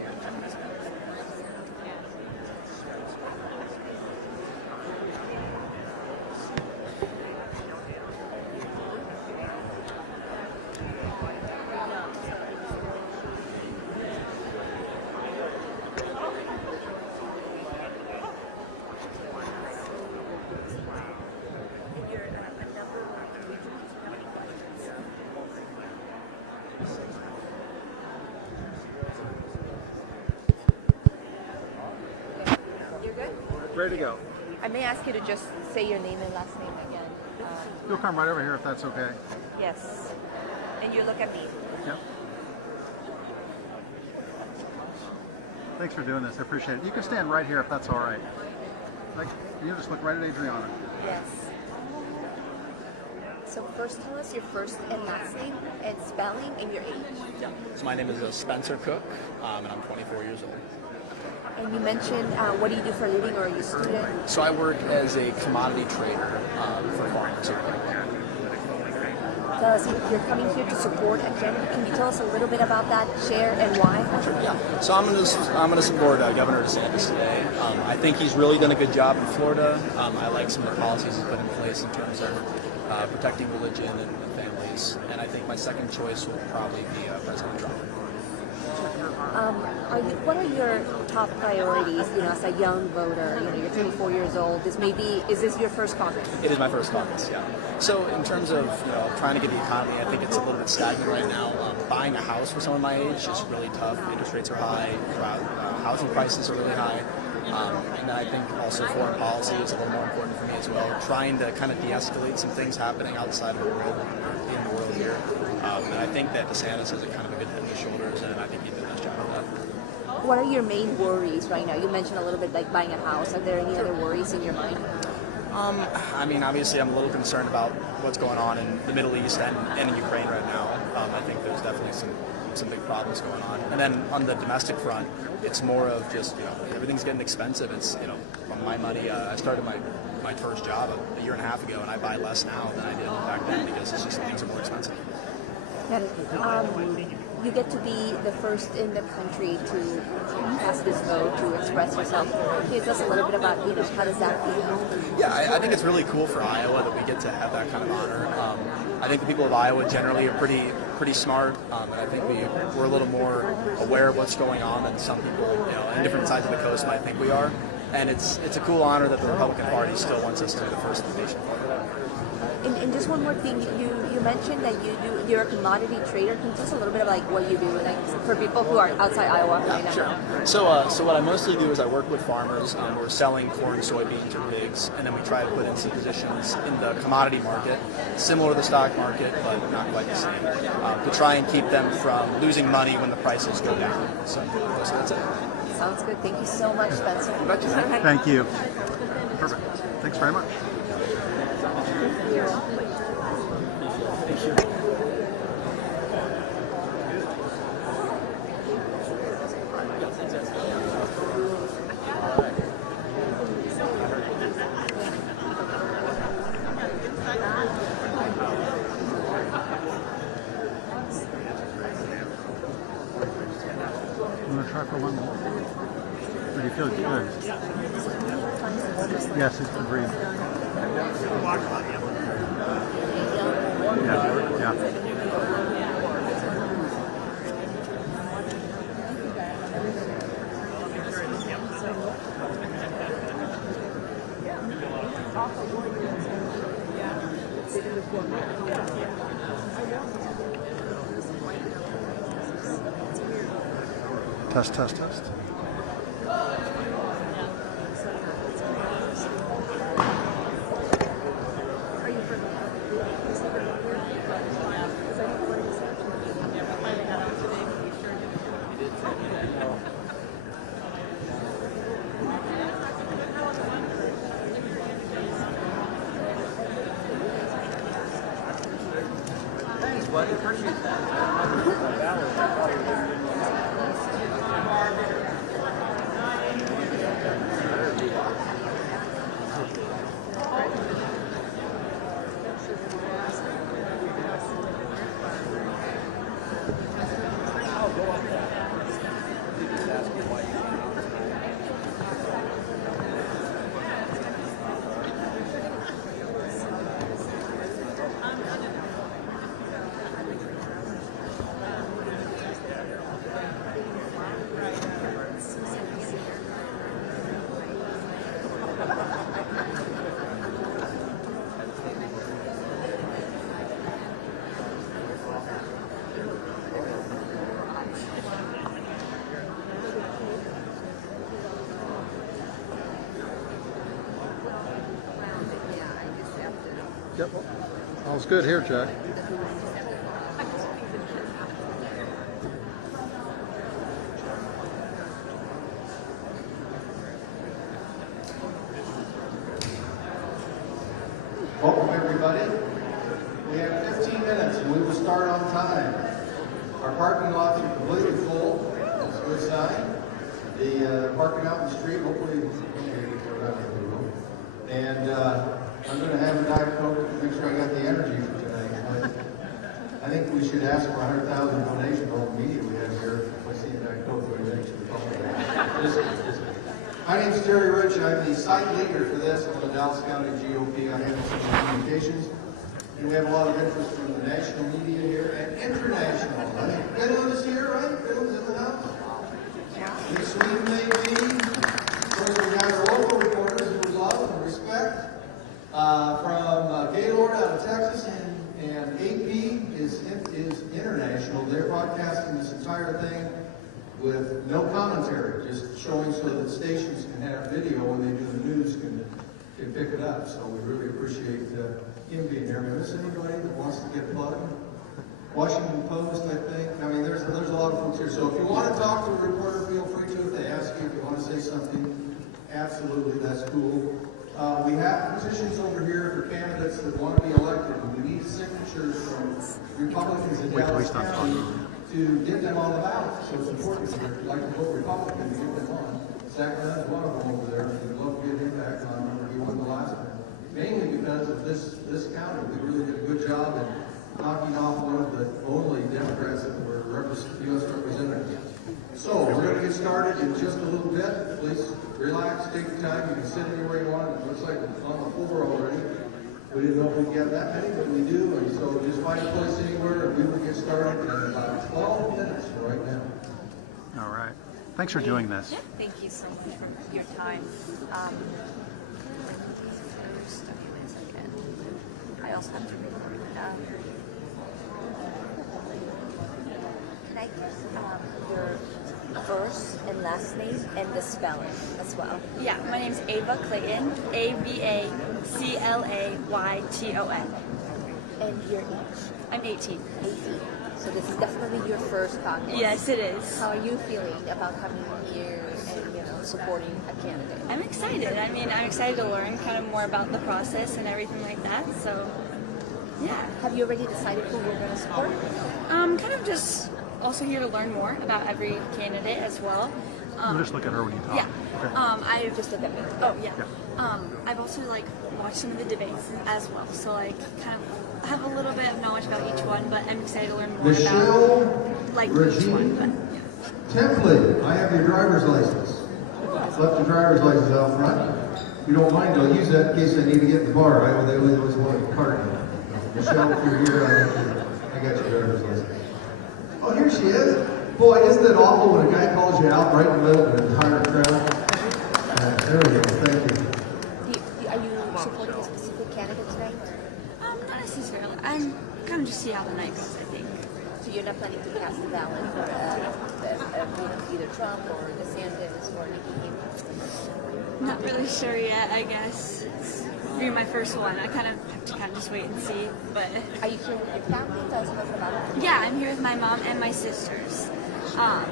Ready to go. I may ask you to just say your name and last name again. You'll come right over here if that's okay. Yes. And you look at me. Yep. Thanks for doing this. I appreciate it. You can stand right here if that's all right. Like, you just look right at Adriana. Yes. So first tell us your first and last name and spelling and your age. Yeah. So my name is Spencer Cook, and I'm 24 years old. And you mentioned, what do you do for a living, or are you a student? So I work as a commodity trader for farmers. Tell us, you're coming here to support a candidate. Can you tell us a little bit about that, share, and why? Sure, yeah. So I'm going to support Governor DeSantis today. I think he's really done a good job in Florida. I like some of the policies he's put in place in terms of protecting religion and families. And I think my second choice will probably be President Trump. What are your top priorities, as a young voter? You're 24 years old. Is this your first caucus? It is my first caucus, yeah. So in terms of trying to get the economy, I think it's a little bit stagnant right now. Buying a house for someone my age is really tough. Interest rates are high. Housing prices are really high. And then I think also foreign policy is a little more important for me as well. Trying to kind of de-escalate some things happening outside of the world, in the world here. And I think that DeSantis has a kind of a good head on his shoulders, and I think he did a nice job of that. What are your main worries right now? You mentioned a little bit like buying a house. Are there any other worries in your mind? I mean, obviously, I'm a little concerned about what's going on in the Middle East and in Ukraine right now. I think there's definitely some big problems going on. And then on the domestic front, it's more of just, everything's getting expensive. It's, on my money, I started my first job a year and a half ago, and I buy less now than I did back then because it's just things are more expensive. And you get to be the first in the country to cast this vote, to express yourself. Can you tell us a little bit about, how does that feel? Yeah, I think it's really cool for Iowa that we get to have that kind of honor. I think the people of Iowa generally are pretty smart, and I think we're a little more aware of what's going on than some people, in different sides of the coast might think we are. And it's a cool honor that the Republican Party still wants us to be the first in the nation. And just one more thing, you mentioned that you're a commodity trader. Can you tell us a little bit about what you do, for people who are outside Iowa right now? Sure. So what I mostly do is I work with farmers. We're selling corn, soybeans, or pigs, and then we try to put in some positions in the commodity market, similar to the stock market, but not quite the same, to try and keep them from losing money when the prices go down. So that's it. Sounds good. Thank you so much, Spencer. Thank you. Perfect. Thanks very much. I'm going to try for one more. Or do you feel good? Yes, it's agreed. Yeah. Test, test, test. Thanks, buddy. Appreciate that. Yep. All's good here, Jack. Welcome, everybody. We have 15 minutes and we will start on time. Our parking lots are completely full. That's a good sign. The parking out in the street, hopefully, and I'm going to have a Diet Coke to make sure I got the energy for tonight. I think we should ask for 100,000 donation to all the media we have here. I see a Diet Coke donation to the public. My name is Terry Rich, and I'm the site leader for this on the Dallas County GOP. I handle some communications. And we have a lot of interest from the national media here and international. I think Finland is here, right? Finland's in the house. And Sweden may be. Of course, we got our local reporters who we love and respect. From Gaylord out of Texas, and AP is international. They're broadcasting this entire thing with no commentary, just showing so that stations can have video when they do the news can pick it up. So we really appreciate him being here. Is there anybody that wants to get plugged? Washington Post, I think. I mean, there's a lot of folks here. So if you want to talk to a reporter, feel free to. If they ask you, if you want to say something, absolutely, that's cool. We have petitions over here for candidates that want to be elected. We need signatures from Republicans in Dallas County to get them on the ballot. So it's important if you'd like to vote Republican to get them on. Sacramento is one of them over there. We'd love to get him back on. Remember, he won the last one. Mainly because of this county. We really did a good job in knocking off one of the only Democrats that were U.S. representatives. So we're going to get started in just a little bit. Please relax, take your time. You can sit anywhere you want. It looks like we're on the floor already. We didn't know if we'd get that many, but we do. And so just find a place anywhere, and we will get started in about 12 minutes right now. All right. Thanks for doing this. Yeah, thank you so much for your time. First, give me a second. I also have to record. Can I get your first and last name and the spelling as well? Yeah, my name is Ava Clayton, Avaclayton. And your age? I'm 18. 18. So this is definitely your first caucus. Yes, it is. How are you feeling about coming here and supporting a candidate? I'm excited. I mean, I'm excited to learn kind of more about the process and everything like that. So, yeah. Have you already decided who you're going to support? Kind of just also here to learn more about every candidate as well. You just look at her when you talk. Yeah. Okay. I Just look at me. Oh yeah. I've also watched some of the debates as well, so kind of have a little bit of knowledge about each one, but I'm excited to learn more Michelle about each one. But yeah. Template, I have your driver's license. Left your driver's license out front. If you don't mind, I'll use that in case I need to get in the bar. They always want a card. Michelle, if you're here, I got your driver's license. Oh, here she is. Boy, isn't it awful when a guy calls you out right in the middle of an entire crowd? There we go. Thank you. Are you supporting a specific candidate tonight? Not necessarily. I'm kind of just see how the night goes, I think. So you're not planning to cast a ballot for either Trump or DeSantis or Nikki Haley? Not really sure yet. I guess being my first one, I kind of have to just wait and see. But are you here with your family? Tell us about it. Yeah, I'm here with my mom and my sisters.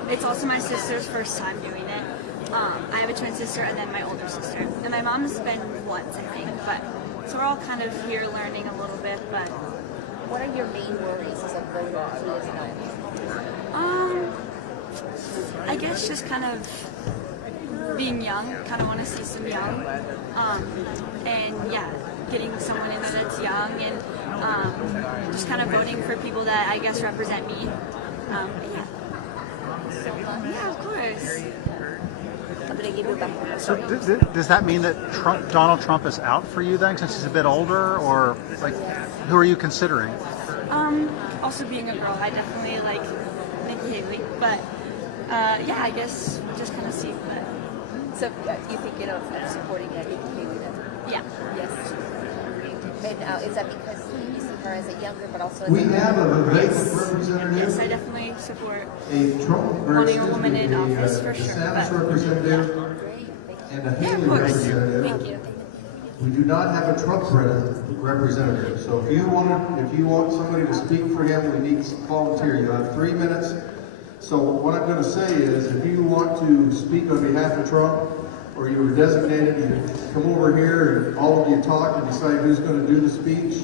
It's also my sister's first time doing it. I have a twin sister and then my older sister. And my mom has been once, I think. But so we're all kind of here learning a little bit. But what are your main worries as a voter who doesn't know? I guess just kind of being young. Kind of want to see some young. And yeah, getting someone in there that's young and just kind of voting for people that I guess represent me. Yeah. Yeah, of course. I'm going to give you back. So does that mean that Donald Trump is out for you then, since he's a bit older, or like, who are you considering? Also being a girl, I definitely like Nikki Haley, but yeah, I guess we'll just kind of see. But so you think of supporting Nikki Haley then? Yeah. Yes. And is that because you see her as a younger, but also as We have a vacant representative. Yes, I definitely support A Trump wanting a woman in office for sure. DeSantis representative and a Yeah, Haley of course. representative. Thank you. We do not have a Trump representative. So if you want somebody to speak for him, we need some volunteer. You have 3 minutes. So what I'm going to say is, if you want to speak on behalf of Trump, or you were designated, you come over here and all of you talk and decide who's going to do the speech,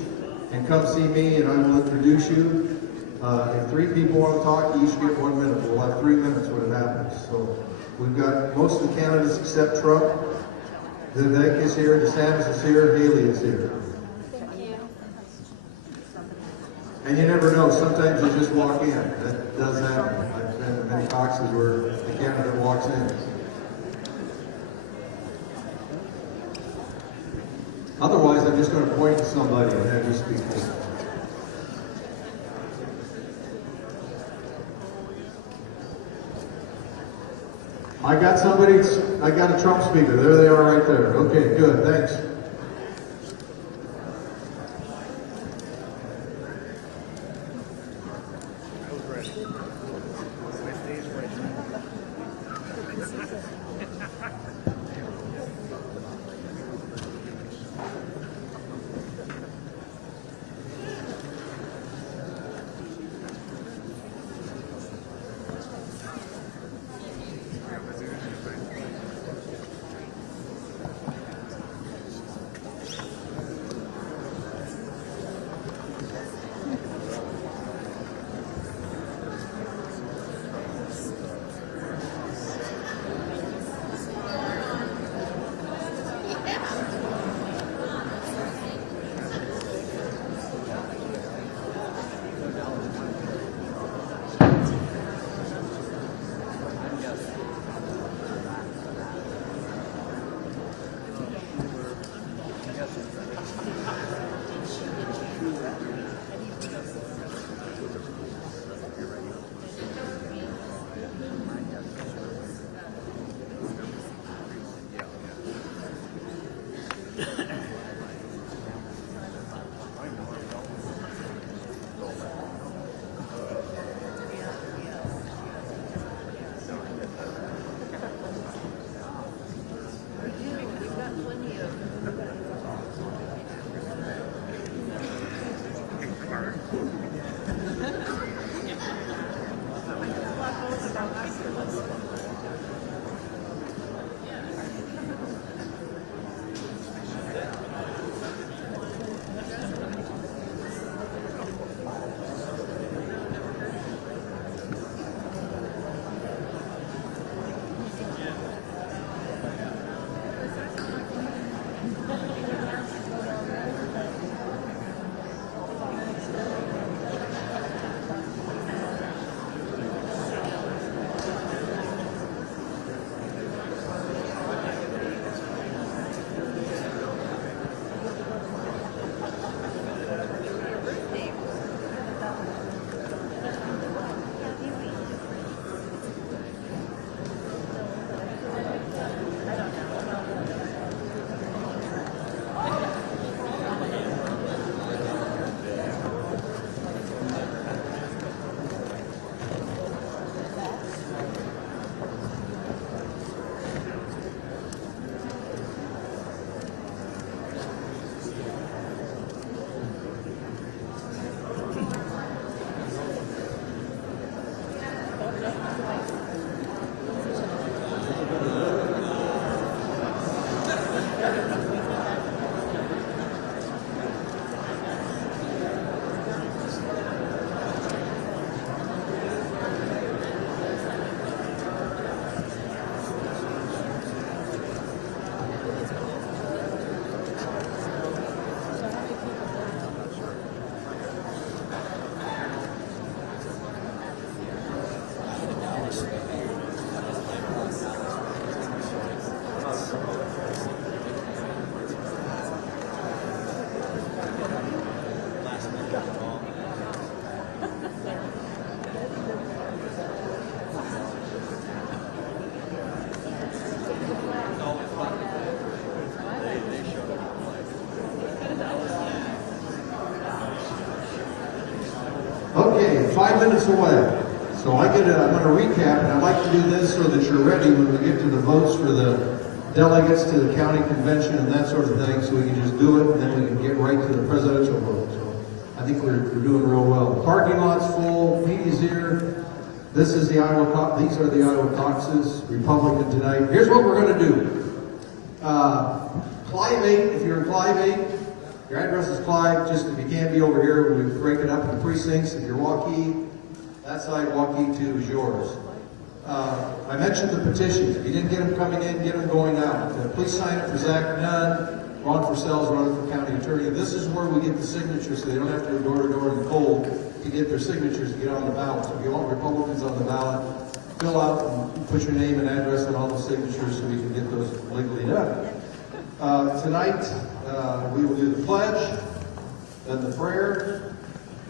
and come see me and I will introduce you. If 3 people want to talk, you each get 1 minute. We'll have 3 minutes when it happens. So we've got most of the candidates except Trump. Vivek is here, DeSantis is here, Haley is here. Thank you. And you never know, sometimes you just walk in. That does happen. I've been to many caucuses where the candidate walks in. Otherwise, I'm just going to point to somebody and have you speak. I got a Trump speaker. There they are right there. Okay, good, thanks. Okay, 5 minutes away. So I'm going to recap, and I'd like to do this so that you're ready when we get to the votes for the delegates to the county convention and that sort of thing, so we can just do it, and then we can get right to the presidential vote. So I think we're doing real well. The parking lot's full, Petey's here. This is the Iowa Caucus. These are the Iowa Caucuses, Republican tonight. Here's what we're going to do. Clive 8, if you're in Clive 8, your address is Clive. Just if you can't be over here, we break it up into precincts. If you're Waukee, that side, Waukee 2 is yours. I mentioned the petitions. If you didn't get them coming in, get them going out. Please sign up for Zach Nunn, Ron Purcell's running for county attorney. This is where we get the signatures, so they don't have to go door to door in the cold to get their signatures to get on the ballot. So if you want Republicans on the ballot, fill out and put your name and address on all the signatures so we can get those legally done. Tonight, we will do the pledge, then the prayer.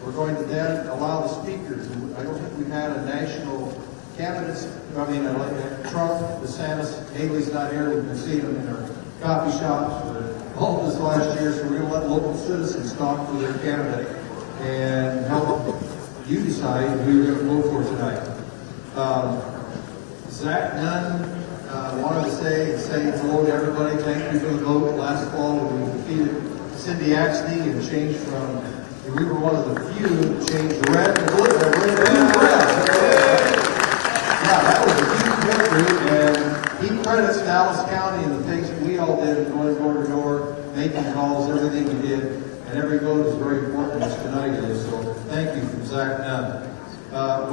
We're going to then allow the speakers. I don't think we've had a national candidates. I mean, like Trump, DeSantis, Haley's not here. We can see them in our coffee shops for all of this last year. So we're going to let local citizens talk to their candidate and help you decide who you're going to vote for tonight. Zach Nunn wanted to say hello to everybody. Thank you for the vote last fall when we defeated Cindy Axtee and changed from. We were one of the few that changed red to blue. Yeah, that was a huge victory, and he credits Dallas County and the things that we all did, going door to door, making calls, everything we did, and every vote is very important, as tonight is. So thank you from Zach Nunn.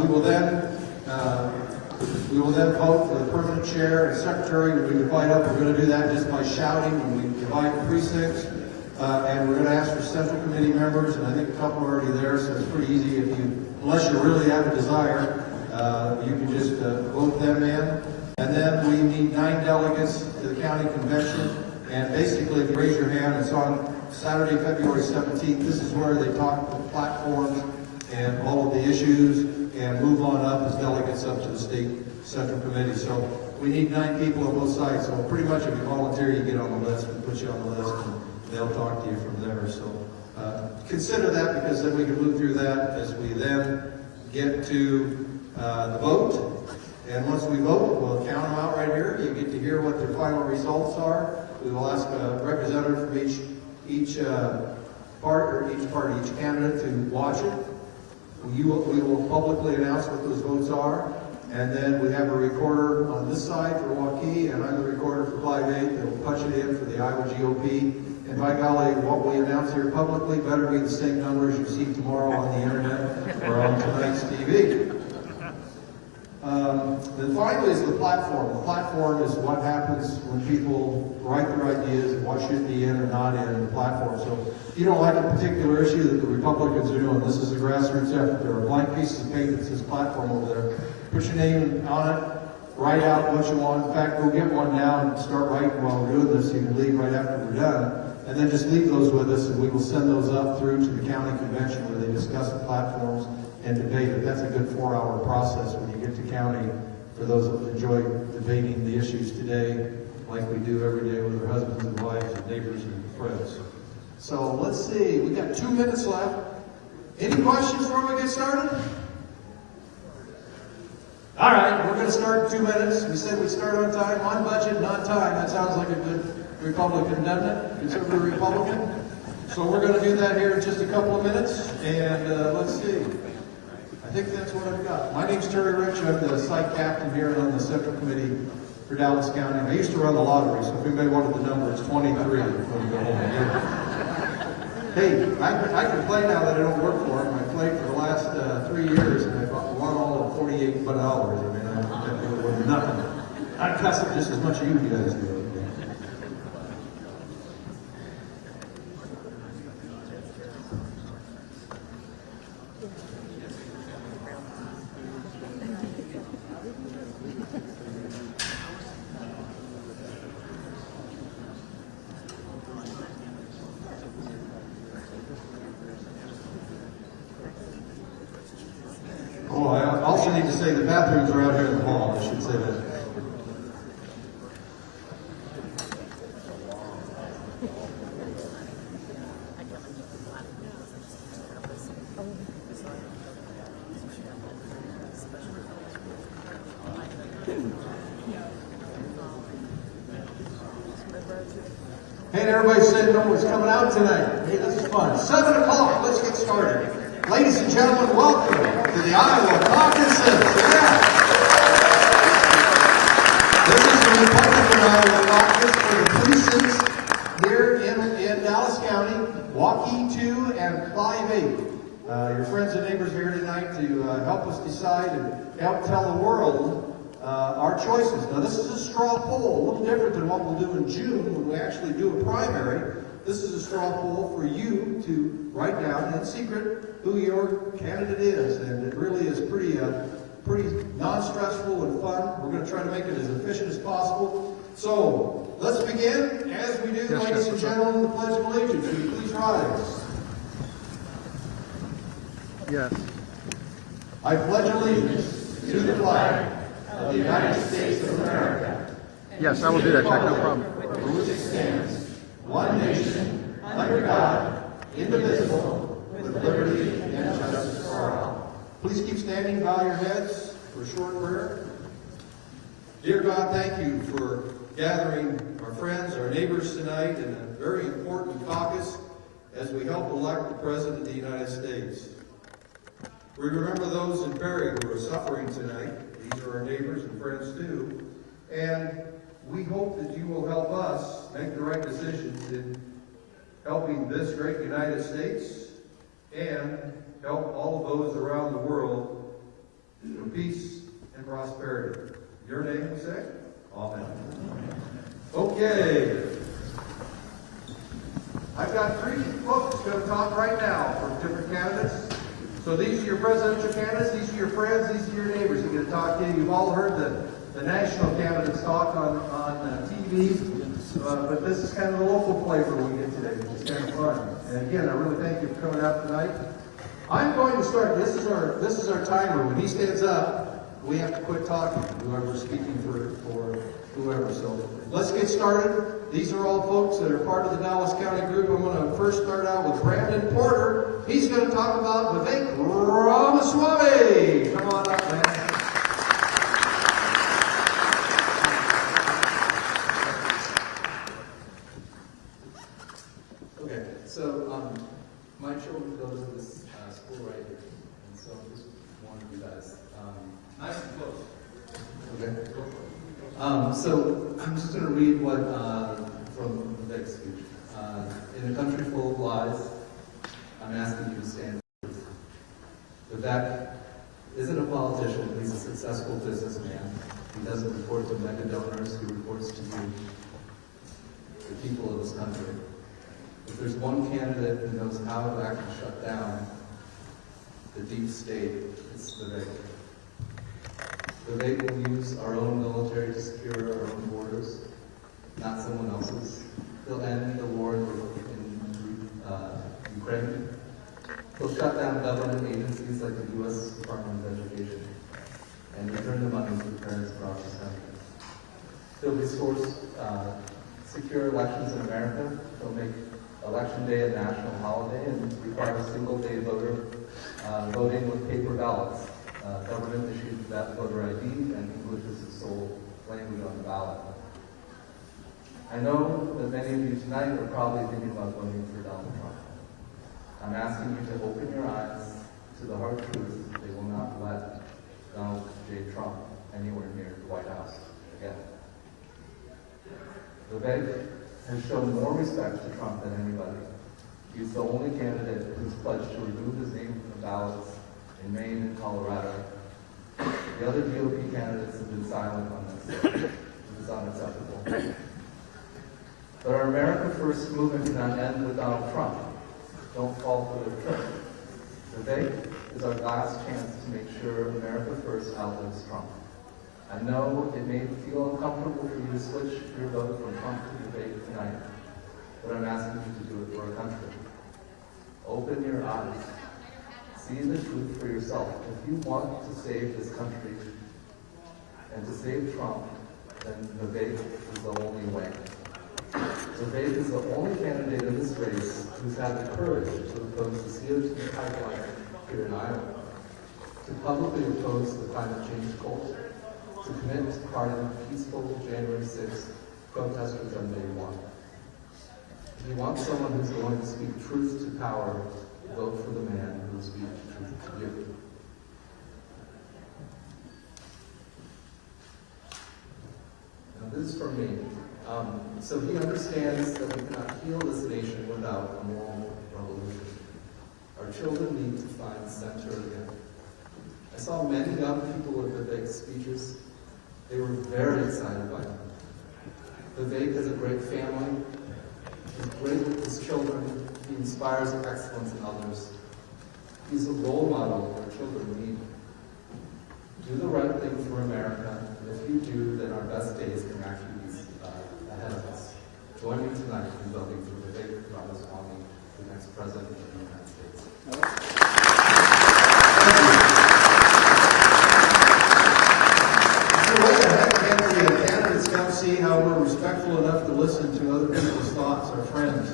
We will then vote for the permanent chair and secretary. When we divide up, we're going to do that just by shouting when we divide the precincts. And we're going to ask for central committee members, and I think a couple are already there, so it's pretty easy. Unless you really have a desire, you can just vote them in. And then we need 9 delegates to the county convention. And basically, if you raise your hand, it's on Saturday, February 17th. This is where they talk the platforms and all of the issues and move on up as delegates up to the state central committee. So we need 9 people on both sides. So pretty much if you volunteer, you get on the list. We put you on the list. They'll talk to you from there. So consider that, because then we can move through that as we then get to the vote. And once we vote, we'll count them out right here. You get to hear what their final results are. We will ask a representative from each candidate to watch it. We will publicly announce what those votes are. And then we have a recorder on this side for Waukee, and I'm the recorder for Clive 8 that will punch it in for the Iowa GOP. And by golly, what we announce here publicly better be the same numbers you see tomorrow on the internet or on tonight's TV. Then finally is the platform. The platform is what happens when people write their ideas and what should be in or not in the platform. So if you don't like a particular issue that the Republicans are doing, this is a grassroots effort. There are blank pieces of paper that says platform over there. Put your name on it. Write out what you want. In fact, go get one now and start writing while we're doing this. You can leave right after we're done. And then just leave those with us, and we will send those up through to the county convention where they discuss the platforms and debate it. That's a good 4-hour process when you get to county for those that enjoy debating the issues today, like we do every day with our husbands and wives and neighbors and friends. So let's see, we got 2 minutes left. Any questions before we get started? All right, we're going to start in 2 minutes. We said we'd start on time, on budget, and on time. That sounds like a good Republican, doesn't it? Conservative Republican. So we're going to do that here in just a couple of minutes. And let's see. I think that's what I've got. My name's Terry Rich. I'm the site captain here on the Central Committee for Dallas County. I used to run the lottery, so if anybody wanted the number, it's 23 when you go home. Hey, I can play now that I don't work for them. I played for the last 3 years, and I won all of $48. I mean, I was nothing. I cuss it just as much as you guys do. Oh, I also need to say the bathrooms are out here in the hall. I should say that. Man, everybody said no one's coming out tonight. Hey, this is fun. 7 o'clock, let's get started. Ladies and gentlemen, welcome to the Iowa Caucuses. Yeah. This is the Republican Iowa Caucus for the precincts here in Dallas County, Waukee 2 and Clive 8. Your friends and neighbors are here tonight to help us decide and help tell the world our choices. Now, this is a straw poll, a little different than what we'll do in June when we actually do a primary. This is a straw poll for you to write down in secret who your candidate is, and it really is pretty non-stressful and fun. We're going to try to make it as efficient as possible. So, let's begin. As we do, ladies and gentlemen, the Pledge of Allegiance. Will you please rise? Yes. I pledge allegiance to the flag of the United States of America. Yes, I will do that, Jack. No problem. For which it stands, one nation, under God, indivisible, with liberty and justice for all. Please keep standing, bow your heads for a short prayer. Dear God, thank you for gathering our friends, our neighbors tonight in a very important caucus as we help elect the President of the United States. We remember those in Perry who are suffering tonight. These are our neighbors and friends too. And we hope that you will help us make the right decisions in helping this great United States and help all of those around the world for peace and prosperity. Your name, we say? Amen. Okay. I've got 3 folks going to talk right now from different candidates. So these are your presidential candidates, these are your friends, these are your neighbors who are going to talk to you. You've all heard the national candidates talk on TV, but this is kind of the local flavor we get today, which is kind of fun. And again, I really thank you for coming out tonight. I'm going to start. This is our timer. When he stands up, we have to quit talking, whoever's speaking for whoever. So let's get started. These are all folks that are part of the Dallas County group. I'm going to first start out with Brandon Porter. He's going to talk about Vivek Ramaswamy. Come on up, man. Okay, so my children go to this school right here, and so I just wanted you guys nice and close. Okay. So I'm just going to read what from Vivek's speech. In a country full of lies, I'm asking you to stand for truth. Vivek isn't a politician, he's a successful businessman. He doesn't report to mega donors, he reports to you, the people of this country. If there's one candidate who knows how to actually shut down the deep state, it's Vivek. Vivek will use our own military to secure our own borders, not someone else's. He'll end the war in Ukraine. He'll shut down government agencies like the U.S. Department of Education and return the money to the parents across this country. He'll restore secure elections in America. He'll make Election Day a national holiday and require single-day voting with paper ballots. Government issues that voter ID and English is the sole language on the ballot. I know that many of you tonight are probably thinking about voting for Donald Trump. I'm asking you to open your eyes to the hard truth that they will not let Donald J. Trump anywhere near the White House again. Vivek has shown more respect to Trump than anybody. He's the only candidate who's pledged to remove his name from the ballots in Maine and Colorado. The other GOP candidates have been silent on this. This is unacceptable. But our America First movement cannot end with Donald Trump. Don't fall for the trick. Vivek is our last chance to make sure America First outlives Trump. I know it may feel uncomfortable for you to switch your vote from Trump to Vivek tonight, but I'm asking you to do it for our country. Open your eyes. See the truth for yourself. If you want to save this country and to save Trump, then Vivek is the only way. Vivek is the only candidate in this race who's had the courage to oppose the CO2 pipeline here in Iowa, to publicly oppose the climate change goals, to commit to pardon peaceful January 6th protesters on day one. If you want someone who's going to speak truth to power, vote for the man who will speak truth to you. Now this is for me. So he understands that we cannot heal this nation without a moral revolution. Our children need to find center again. I saw many young people at Vivek's speeches. They were very excited by him. Vivek has a great family. He's great with his children. He inspires excellence in others. He's a role model our children need. Do the right thing for America. And if you do, then our best days can actually be ahead of us. Join me tonight in voting for Vivek Ramaswamy, the next president of the United States. Candidates come see how we're respectful enough to listen to other people's thoughts, our friends,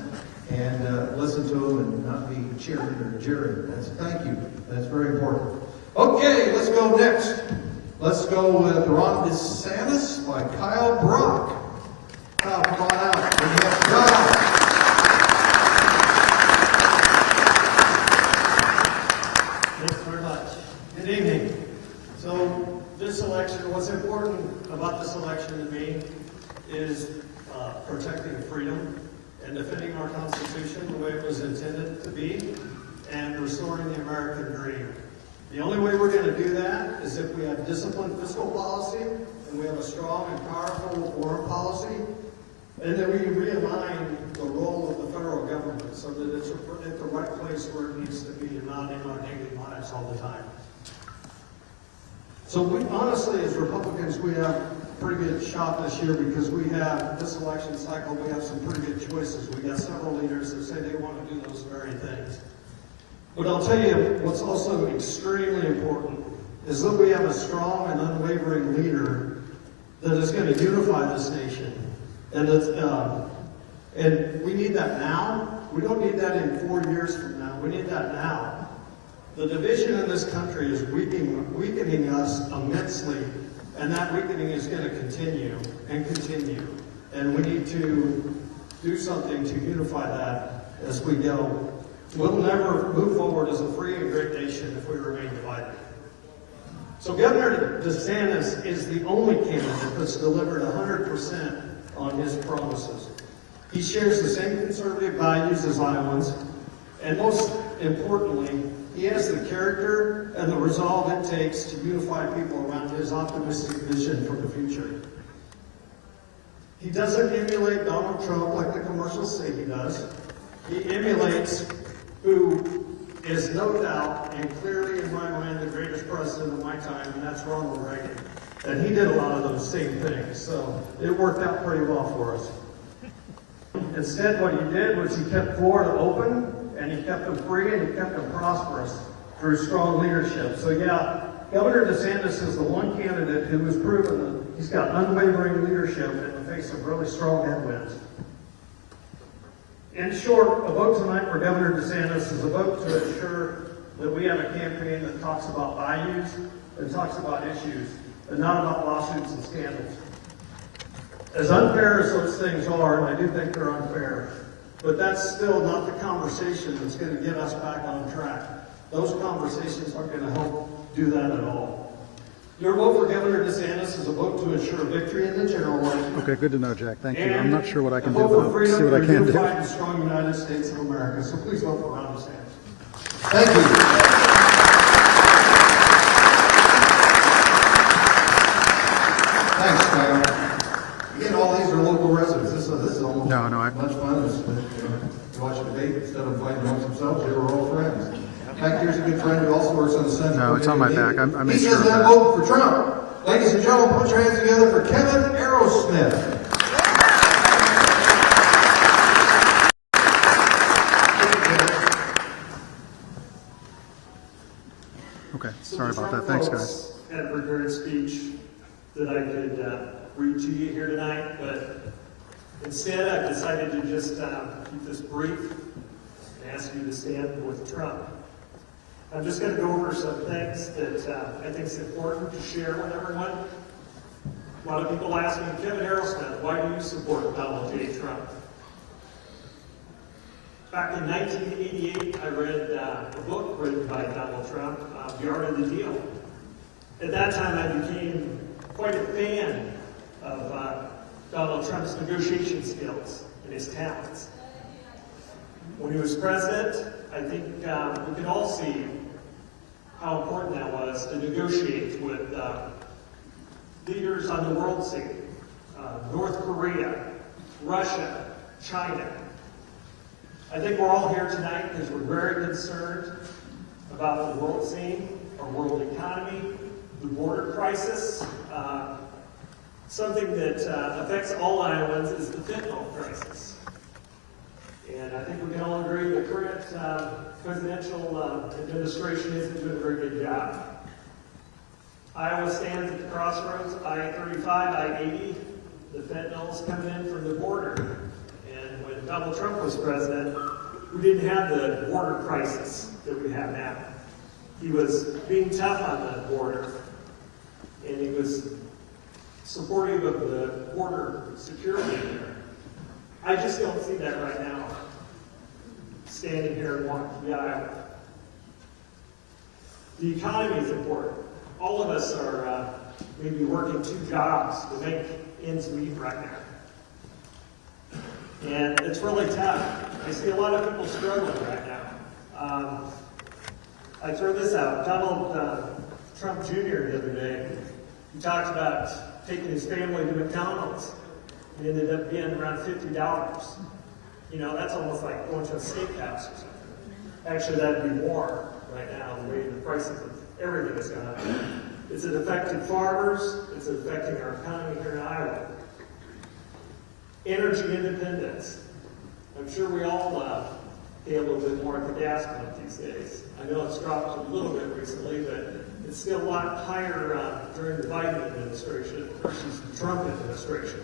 and listen to them and not be cheering or jeering. Thank you. That's very important. Okay, let's go next. Let's go with Ron DeSantis by Kyle Brock. Kyle, come on out. Thanks very much. Good evening. So this election, what's important about this election to me is protecting freedom and defending our Constitution the way it was intended to be and restoring the American dream. The only way we're going to do that is if we have disciplined fiscal policy and we have a strong and powerful foreign policy, and then we realign the role of the federal government so that it's at the right place where it needs to be and not in our daily lives all the time. So we honestly, as Republicans, we have pretty good shot this year because we have, this election cycle, we have some pretty good choices. We got several leaders that say they want to do those very things. But I'll tell you what's also extremely important is that we have a strong and unwavering leader that is going to unify this nation. And we need that now. We don't need that in 4 years from now. We need that now. The division in this country is weakening us immensely, and that weakening is going to continue and continue. And we need to do something to unify that as we go. We'll never move forward as a free and great nation if we remain divided. So Governor DeSantis is the only candidate that's delivered 100% on his promises. He shares the same conservative values as Iowans, and most importantly, he has the character and the resolve it takes to unify people around his optimistic vision for the future. He doesn't emulate Donald Trump like the commercials say he does. He emulates who is no doubt and clearly in my mind the greatest president of my time, and that's Ronald Reagan. And he did a lot of those same things, so it worked out pretty well for us. Instead, what he did was he kept Florida open, and he kept them free, and he kept them prosperous through strong leadership. So yeah, Governor DeSantis is the one candidate who has proven that he's got unwavering leadership in the face of really strong headwinds. In short, a vote tonight for Governor DeSantis is a vote to ensure that we have a campaign that talks about values and talks about issues, and not about lawsuits and scandals. As unfair as those things are, and I do think they're unfair, but that's still not the conversation that's going to get us back on track. Those conversations aren't going to help do that at all. Your vote for Governor DeSantis is a vote to ensure victory in the general election. Okay, good to know, Jack. Thank you. I'm not sure what I can do, but but I'll see what I can do. and strong United States of America. So please vote for Ron DeSantis. Thank you. Thanks, Kyle. Again, all these are local residents. This is almost much fun as to watch a debate instead of fighting amongst themselves. They were all friends. In fact, here's a good friend who also works on the Senate. No, it's on my back. I made He sure says of that that. vote for Trump. Ladies and gentlemen, put your hands together for Kevin Aerosmith. Okay, sorry about that. Thanks, guys. I had a prepared speech that I could read to you here tonight, but instead I've decided to just keep this brief and ask you to stand with Trump. I'm just going to go over some things that I think is important to share with everyone. A lot of people ask me, Kevin Aerosmith, why do you support Donald J. Trump? Back in 1988, I read a book written by Donald Trump, The Art of the Deal. At that time, I became quite a fan of Donald Trump's negotiation skills and his talents. When he was president, I think we can all see how important that was to negotiate with leaders on the world scene. North Korea, Russia, China. I think we're all here tonight because we're very concerned about the world scene, our world economy, the border crisis. Something that affects all Iowans is the fentanyl crisis. And I think we can all agree the current presidential administration isn't doing a very good job. Iowa stands at the crossroads, I-35, I-80. The fentanyl's coming in from the border. And when Donald Trump was president, we didn't have the border crisis that we have now. He was being tough on the border, and he was supportive of the border security there. I just don't see that right now, standing here and walking through Iowa. The economy is important. All of us are maybe working 2 jobs to make ends meet right now. And it's really tough. I see a lot of people struggling right now. I throw this out. Donald Trump Jr. the other day, he talked about taking his family to McDonald's. It ended up being around $50. You know, that's almost like going to a steakhouse or something. Actually, that'd be more right now, the way the prices of everything is going up. It's affecting farmers. It's affecting our economy here in Iowa. Energy independence. I'm sure we all pay a little bit more at the gas pump these days. I know it's dropped a little bit recently, but it's still a lot higher during the Biden administration versus the Trump administration.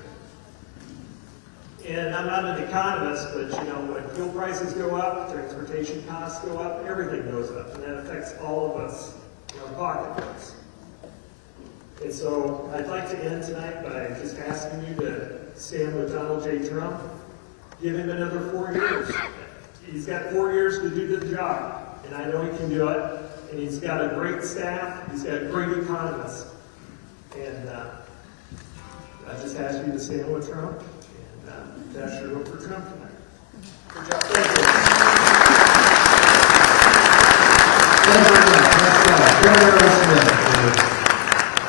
And I'm not an economist, but you know, when fuel prices go up, transportation costs go up, everything goes up, and that affects all of us in our pocketbooks. And so I'd like to end tonight by just asking you to stand with Donald J. Trump. Give him another 4 years. He's got 4 years to do the job, and I know he can do it. And he's got a great staff. He's got great economists. And I just ask you to stand with Trump and cast your vote for Trump tonight. Good job. Thank you.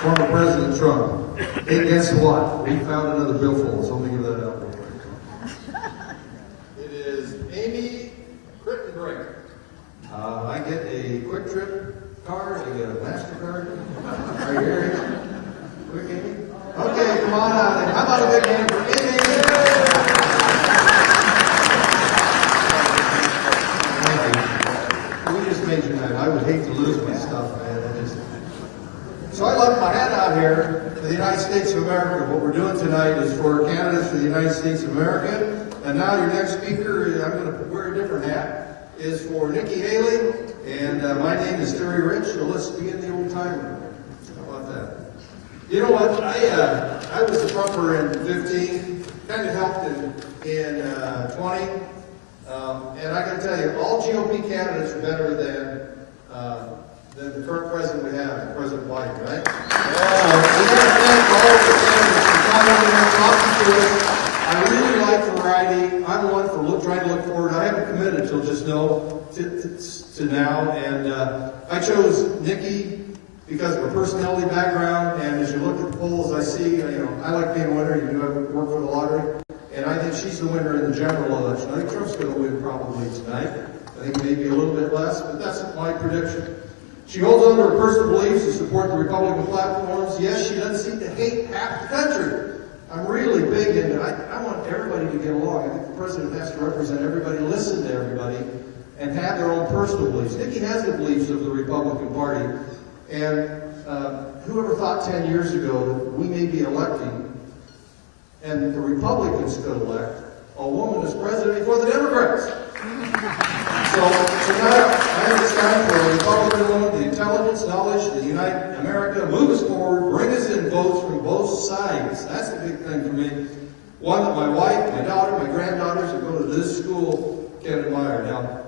Former President Trump. Hey, guess what? We found another billfold, so let me give that out real quick. It is Amy Crittenbrink. I get a Quick Trip card, I get a MasterCard. Are you here? Quick, Amy? Okay, come on out there. How about a big hand for Amy? Thank you. We just made you mad. I would hate to lose my stuff, man. So I left my hat out here for the United States of America. What we're doing tonight is for candidates for the United States of America. And now your next speaker, I'm going to wear a different hat, is for Nikki Haley. And my name is Terry Rich, so let's begin the old timer. How about that? You know what? I was a Trumper in 15, kind of helped in 20. And I got to tell you, all GOP candidates are better than the current president we have, President Biden, right? We got to thank all of the candidates for coming and talking to us. I really like variety. I'm one for trying to look forward. I haven't committed till just to now, and I chose Nikki because of her personality background. And as you look at the polls, I see, I like being a winner. You knew I would work for the lottery, and I think she's the winner in the general election. I think Trump's going to win probably tonight. I think maybe a little bit less, but that's my prediction. She holds on to her personal beliefs to support the Republican platforms. Yes, she doesn't seem to hate half the country. I'm really big into I want everybody to get along. I think the president has to represent everybody, listen to everybody, and have their own personal beliefs. Nikki has the beliefs of the Republican Party. And whoever thought 10 years ago that we may be electing, and the Republicans could elect, a woman as president before the Democrats. So tonight, I think it's time for a Republican woman, the intelligence, knowledge, to unite America, move us forward, bring us in votes from both sides. That's the big thing for me. One, that my wife, my daughter, my granddaughters who go to this school candidate Meyer. Now,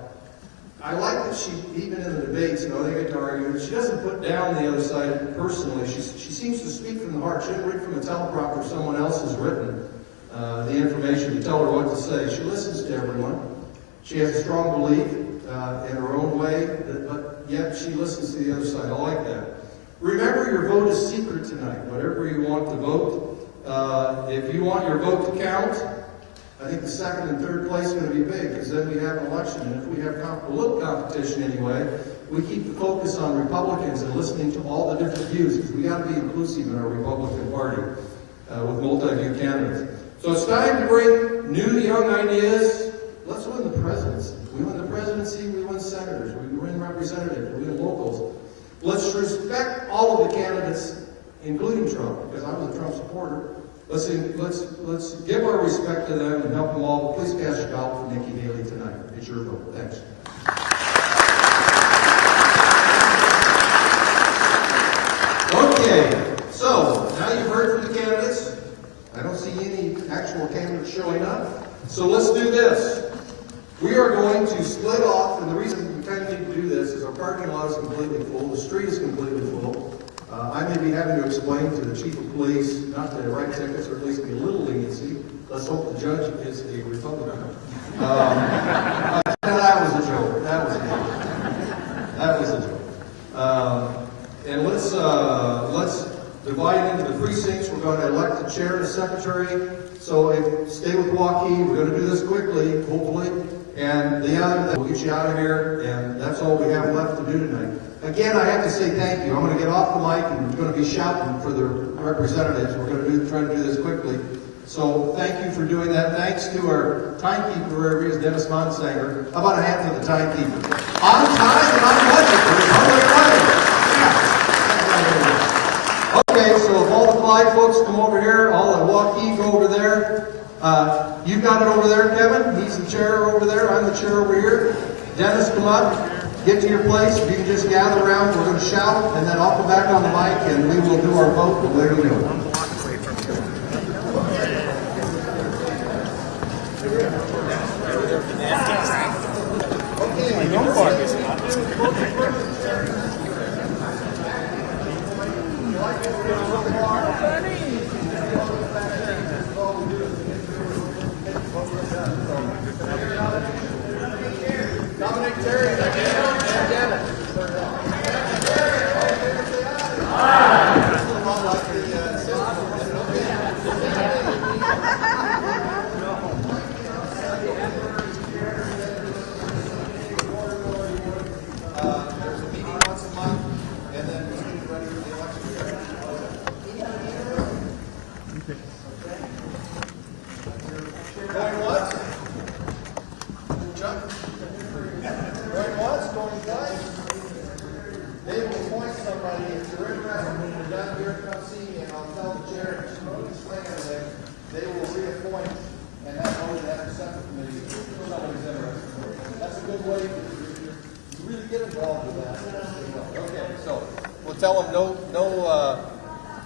I like that she, even in the debates, they get to argue, she doesn't put down the other side personally. She seems to speak from the heart. She doesn't read from a teleprompter someone else has written the information to tell her what to say. She listens to everyone. She has a strong belief in her own way, but yet she listens to the other side. I like that. Remember, your vote is secret tonight, whatever you want to vote. If you want your vote to count, I think the second and third place is going to be big, because then we have an election, and if we have a little competition anyway, we keep the focus on Republicans and listening to all the different views, because we got to be inclusive in our Republican Party with multi-view candidates. So it's time to bring new, young ideas. Let's win the presidency. We win the presidency, we win senators, we win representatives, we win locals. Let's respect all of the candidates, including Trump, because I was a Trump supporter. Let's give our respect to them and help them all. Please cast your ballot for Nikki Haley tonight. It's your vote. Thanks. Okay, so now you've heard from the candidates. I don't see any actual candidates showing up. So let's do this. We are going to split off, and the reason we kind of need to do this is our parking lot is completely full, the street is completely full. I may be having to explain to the chief of police not to write tickets, or at least be a little leniency. Let's hope the judge is a Republican. That was a joke. That was a joke. And let's divide into the precincts. We're going to elect the chair and the secretary. So stay with Joaquin. We're going to do this quickly, hopefully. And the other, we'll get you out of here, and that's all we have left to do tonight. Again, I have to say thank you. I'm going to get off the mic, and we're going to be shouting for the representatives. We're going to try to do this quickly. So thank you for doing that. Thanks to our timekeeper, wherever he is, Dennis Monsanger. How about a hand for the timekeeper? On time and on budget for the public life. Okay, so if all the Clyde folks come over here, all the Joaquin go over there. You got it over there, Kevin. He's the chair over there. I'm the chair over here. Dennis, come up. Get to your place. If you can just gather around, we're going to shout, and then I'll come back on the mic, and we will do our vote the way we do it. Dominic Terry, and Dennis. There's a meeting once a month, and then we're getting ready for the election. Going once? Chuck? Going once, going twice. They will appoint somebody. If you're interested, when you're down here, come see me, and I'll tell the chair, they will reappoint and have voted at the separate committee if somebody's interested. That's a good way to really get involved with that. Okay, so we'll tell them no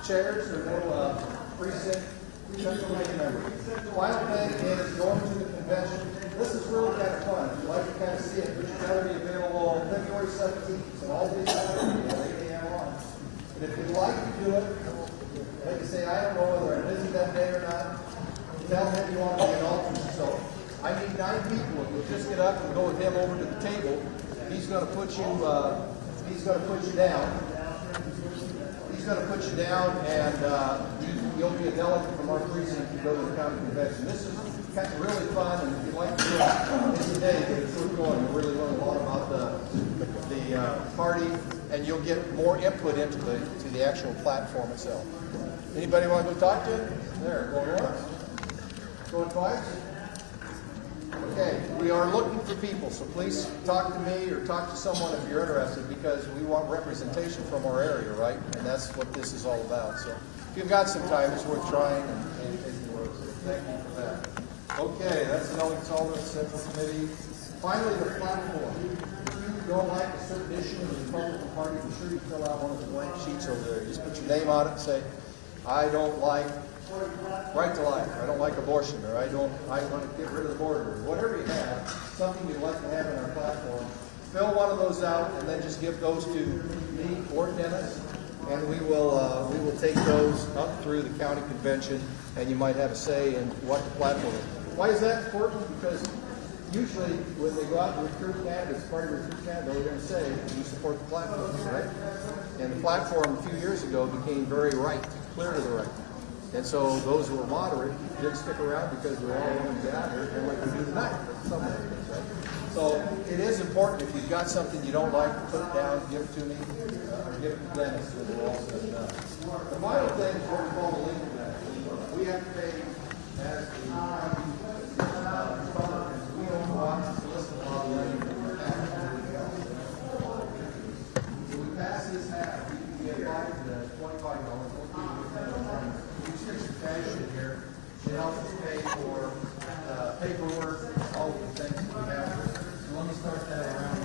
chairs or no precinct members. The final thing is going to the convention. This is really kind of fun. If you like to kind of see it, but you've got to be available February 17th. So all these at 8 a.m. on. But if you'd like to do it, like you say, I don't know whether I'm busy that day or not. Tell him you want to be an alternate. So I need 9 people. If you'll just get up and go with him over to the table, he's going to put you. He's going to put you down. He's going to put you down, and you'll be a delegate from our precinct to go to the county convention. This is kind of really fun, and if you'd like to do it, it's a day to get it through going. You'll really learn a lot about the party, and you'll get more input into the actual platform itself. Anybody want to go talk to him? There, going once? Going twice? Okay, we are looking for people, so please talk to me or talk to someone if you're interested, because we want representation from our area, right? And that's what this is all about. So if you've got some time, it's worth trying and taking work. So thank you for that. Okay, that's the Iowa Caucus Central Committee. Finally, the platform. If you don't like a certain issue in the Republican Party, be sure you fill out one of the blank sheets over there. Just put your name on it and say, I don't like right to life, I don't like abortion, or I want to get rid of the border, or whatever you have. something you'd like to have in our platform, fill one of those out and then just give those to me or Dennis, and we will take those up through the county convention, and you might have a say in what the platform is. Why is that important? Because usually when they go out and recruit candidates, part of recruit candidates, they're going to say, you support the platform, right? And the platform a few years ago became very right, clear to the right. And so those who were moderate did stick around because we all wanted to get out here, and like we do tonight. Right? So it is important, if you've got something you don't like, put it down, give it to me, or give it to Dennis, and we're all said and done. The final thing is what we call the legal debt. We have to pay as the Republicans, we don't go out and solicit a lot of money for tax. So we pass this half, we can get back to $25. Stick some cash in here to help us pay for paperwork, all of the things that we have. So let me start that around.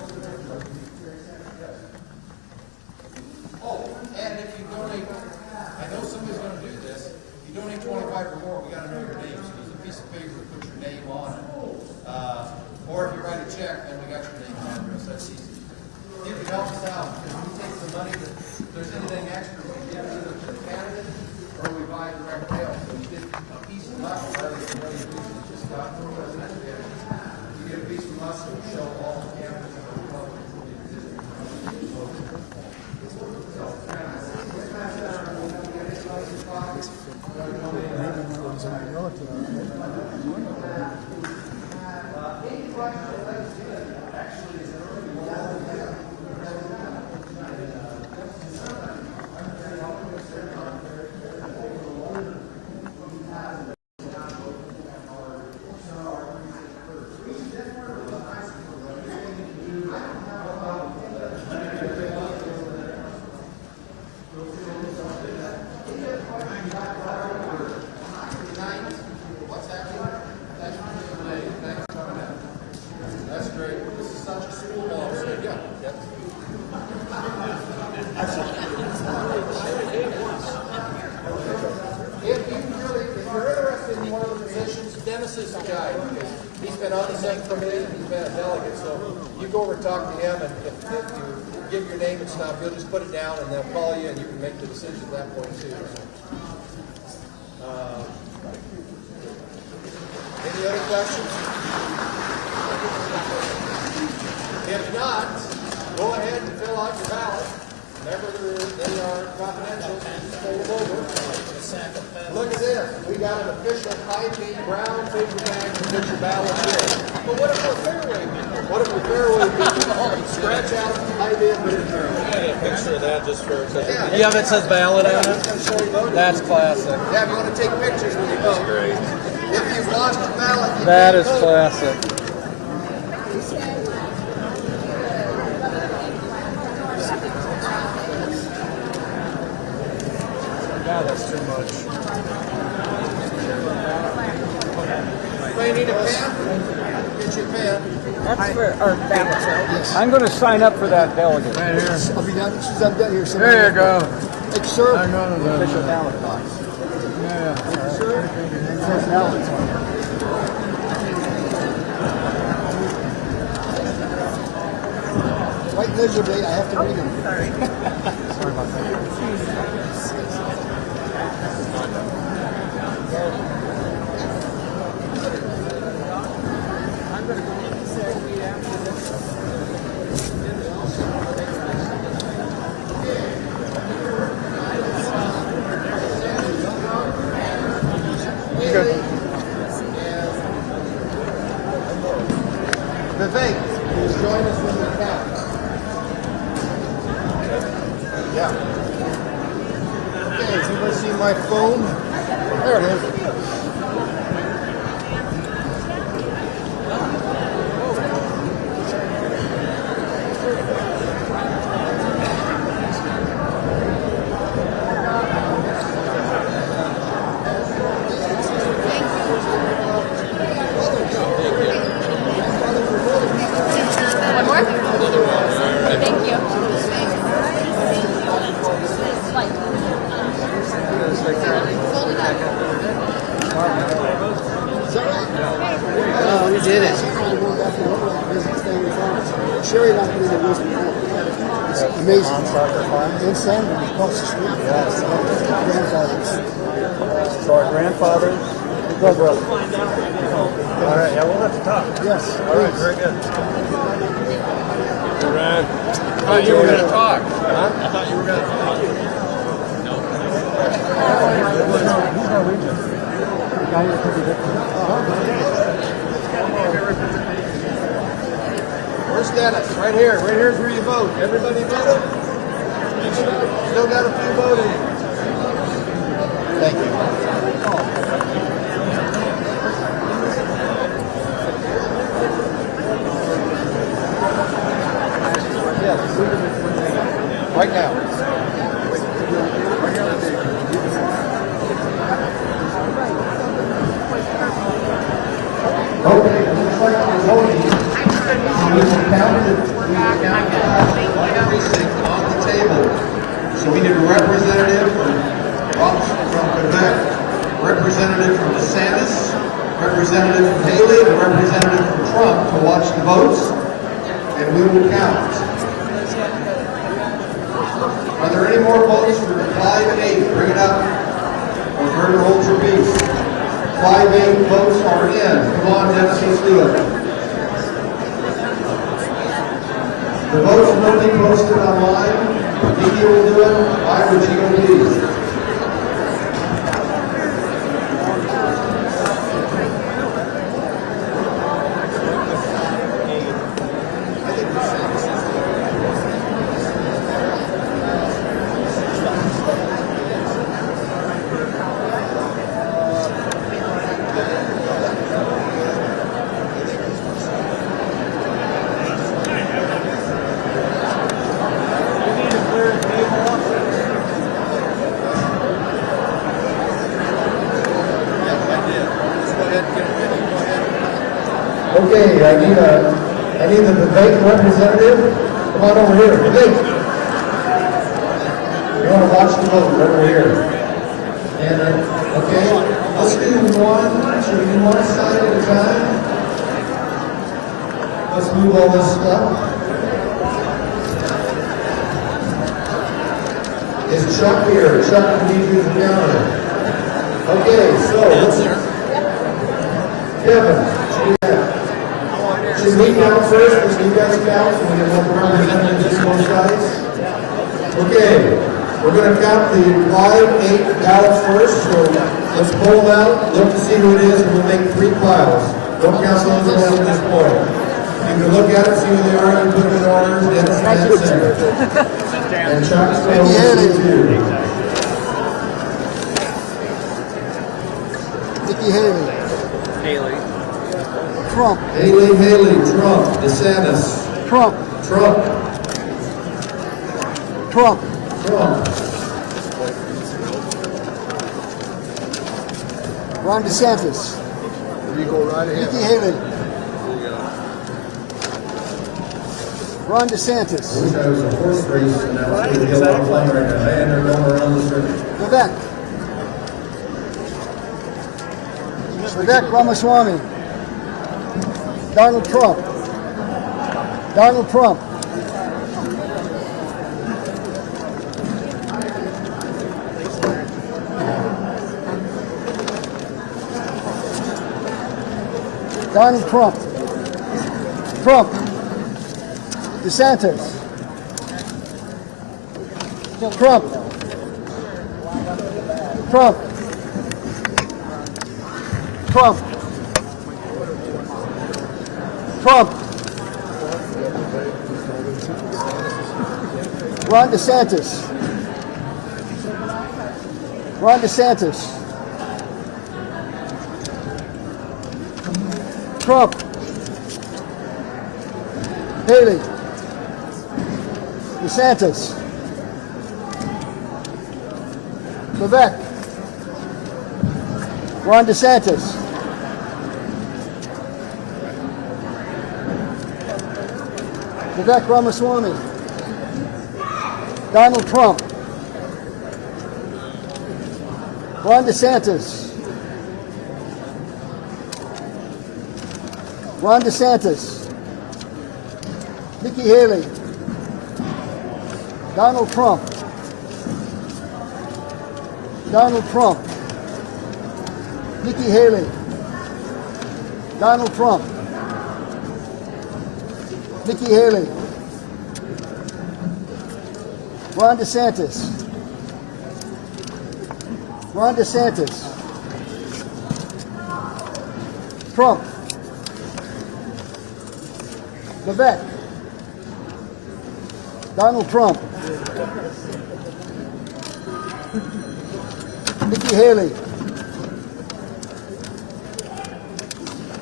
Oh, and if you donate, I know somebody's going to do this. If you donate 25 or more, we got to know your name. So there's a piece of paper that puts your name on it. Or if you write a check, then we got your name and address. That's easy. If you help us out, because we take the money, if there's anything extra, we give it either to the candidate or we buy direct mail. So you get a piece from us rather than what you just got from us. You get a piece from us and we show all the candidates in the Republic. Dennis is the guy, because he's been on the same committee and he's been a delegate, so you go over and talk to him, and if you give your name and stuff, he'll just put it down and they'll call you and you can make the decision at that point too. Any other questions? If not, go ahead and fill out your ballot. Remember, they are confidential, just fold them over. Look at this. We got an official IP brown paper bag to put your ballot in. But what if we're fairway? What if we're fairway? Scratch out the IP and put it in there. I got a picture of that just for a second. Yeah, that says ballot on it. That's classic. Yeah, if you want to take pictures when you vote. Great. If you've lost a ballot, you that is vote. classic. God, that's too much. Anybody need a pen? Get your pen. That's for our ballots, right? Yes. I'm going to sign up for that delegate. Right here. I'll be done. Since I'm done here. There you go. Thank you, sir. I know that. Official ballot box. Yeah. Thank you, sir. It says ballots on here. Quite miserably, I have to read them. Sorry about that. Vivek, please join us when we count. Yeah. Okay, has anybody seen my phone? There it is. One more? Thank you. Like, fold it up. Sherry and I have been in the woods before. It's amazing. Insanity across the street. Grandfathers. So our grandfather, Brother. all right, yeah, we'll have to talk. Yes. All right, very good. Hey, Ryan. I thought you were going to talk. Huh? I thought you were going to talk. He's Norwegian. The guy who's pretty different. Where's Dennis? Right here. Right here's where you vote. Everybody voted? Still got a few voting. Thank you. Yes. Right now. Okay, it looks like we're voting. We counted one precinct on the table. So we need a representative from Quebec, representative from DeSantis, representative from Haley, and a representative from Trump to watch the votes, and we will count. Are there any more votes for 5 and 8? Bring it up. Or Vernon, hold your peace. 5 8 votes are in. Come on, Dennis, let's do it. The votes will be posted online. Diki will do it. I would GOP. Okay, I need the Vivek representative. Come on over here, Vivek. You want to watch the vote right over here. And okay, let's do one. Should we do one side at a time? Let's move all this stuff. Is Chuck here? Chuck needs you to counter. Okay, so let's. Kevin. Should we count first, or should you guys count, so we get more representatives on both sides? Okay, we're going to count the 5, 8 ballots first, so let's pull them out, look to see who it is, and we'll make 3 piles. Don't count those alone at this point. You can look at it, see who they are, you put them in order, Dennis and center. And Chuck's going to do. Nikki Haley. Haley. Trump. Haley, Trump, DeSantis. Trump. Trump. Trump. Trump. Ron DeSantis. You go right ahead. Nikki Haley. Ron DeSantis. I wish I was a horse race and I was going to get on a plane right now. And they're going around the circuit. Vivek. Vivek Ramaswamy. Donald Trump. Donald Trump. Donald Trump. Trump. DeSantis. Trump. Trump. Trump. Trump. Ron DeSantis. Ron DeSantis. Trump. Haley. DeSantis. Vivek. Ron DeSantis. Vivek Ramaswamy. Donald Trump. Ron DeSantis. Ron DeSantis. Nikki Haley. Donald Trump. Donald Trump. Nikki Haley. Donald Trump. Nikki Haley. Ron DeSantis. Ron DeSantis. Trump. Vivek. Donald Trump. Nikki Haley.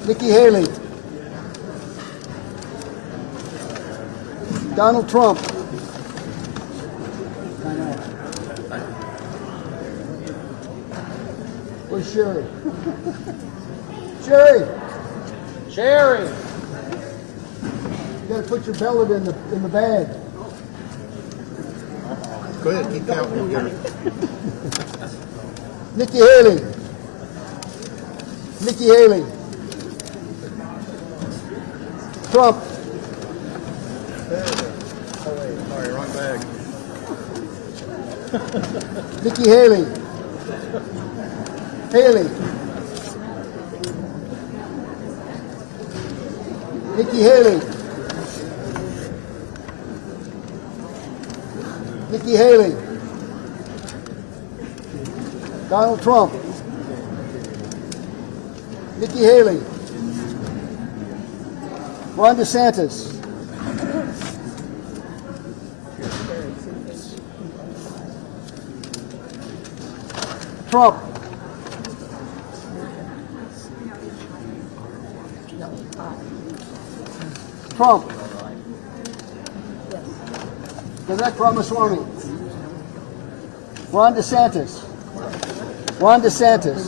Nikki Haley. Donald Trump. Where's Sherry? Sherry! Sherry! You gotta put your ballot in the bag. Go ahead, keep counting. Nikki Haley. Nikki Haley. Trump. Sorry, wrong bag. Nikki Haley. Haley. Nikki Haley. Nikki Haley. Donald Trump. Nikki Haley. Ron DeSantis. Trump. Trump. Vivek Ramaswamy. Ron DeSantis. Ron DeSantis.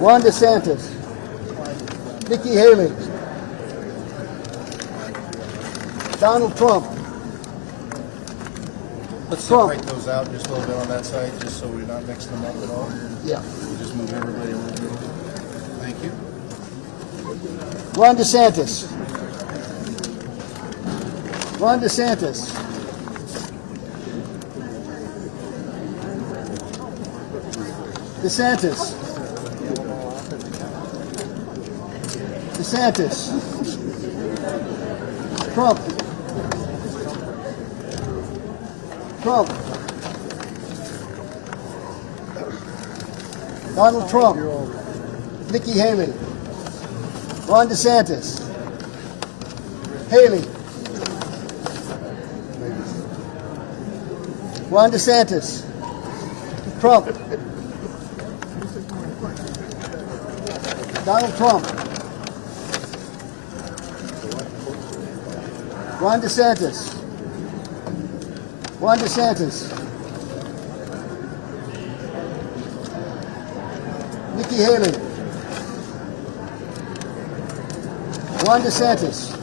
Ron DeSantis. Nikki Haley. Donald Trump. Let's Trump. separate those out just a little bit on that side, just so we're not mixing them up at all. Yeah. We'll just move everybody a little bit. Thank you. Ron DeSantis. Ron DeSantis. DeSantis. DeSantis. Trump. Trump. Donald Trump. Nikki Haley. Ron DeSantis. Haley. Ron DeSantis. Trump. Donald Trump. Ron DeSantis. Ron DeSantis. Nikki Haley. Ron DeSantis.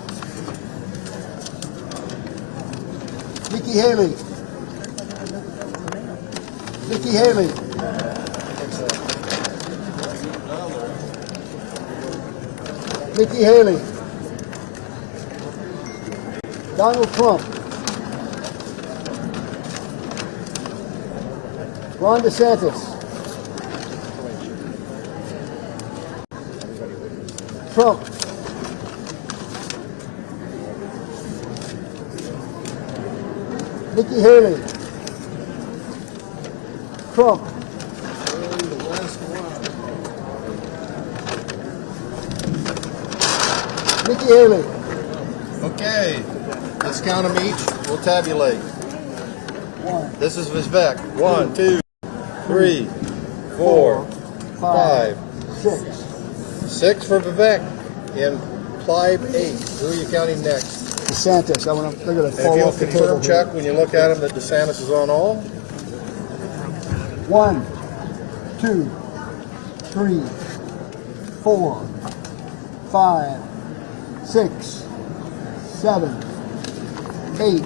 Nikki Haley. Nikki Haley. Nikki Haley. Donald Trump. Ron DeSantis. Trump. Nikki Haley. Trump. Nikki Haley. Okay, let's count them each. We'll tabulate. This is Vivek. 1, 2, 3, 4, 5, 6. 6 for Vivek. Implied 8. Who are you counting next? DeSantis. I want to look at And it if fall you'll off the table. confirm check when you look at him that DeSantis is on all. 1, 2, 3, 4, 5, 6, 7, 8,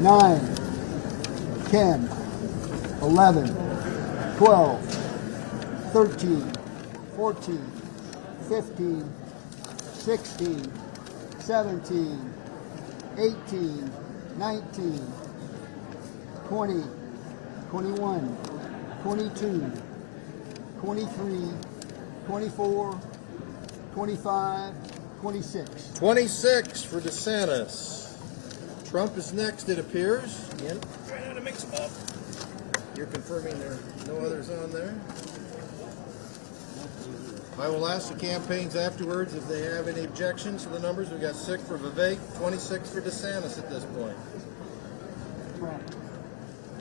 9, 10, 11, 12, 13, 14, 15, 16, 17, 18, 19, 20, 21, 22, 23, 24, 25, 26. 26 for DeSantis. Trump is next, it appears. Again, Trying to mix them up. you're confirming there are no others on there. I will ask the campaigns afterwards if they have any objections to the numbers. We've got 6 for Vivek, 26 for DeSantis at this point.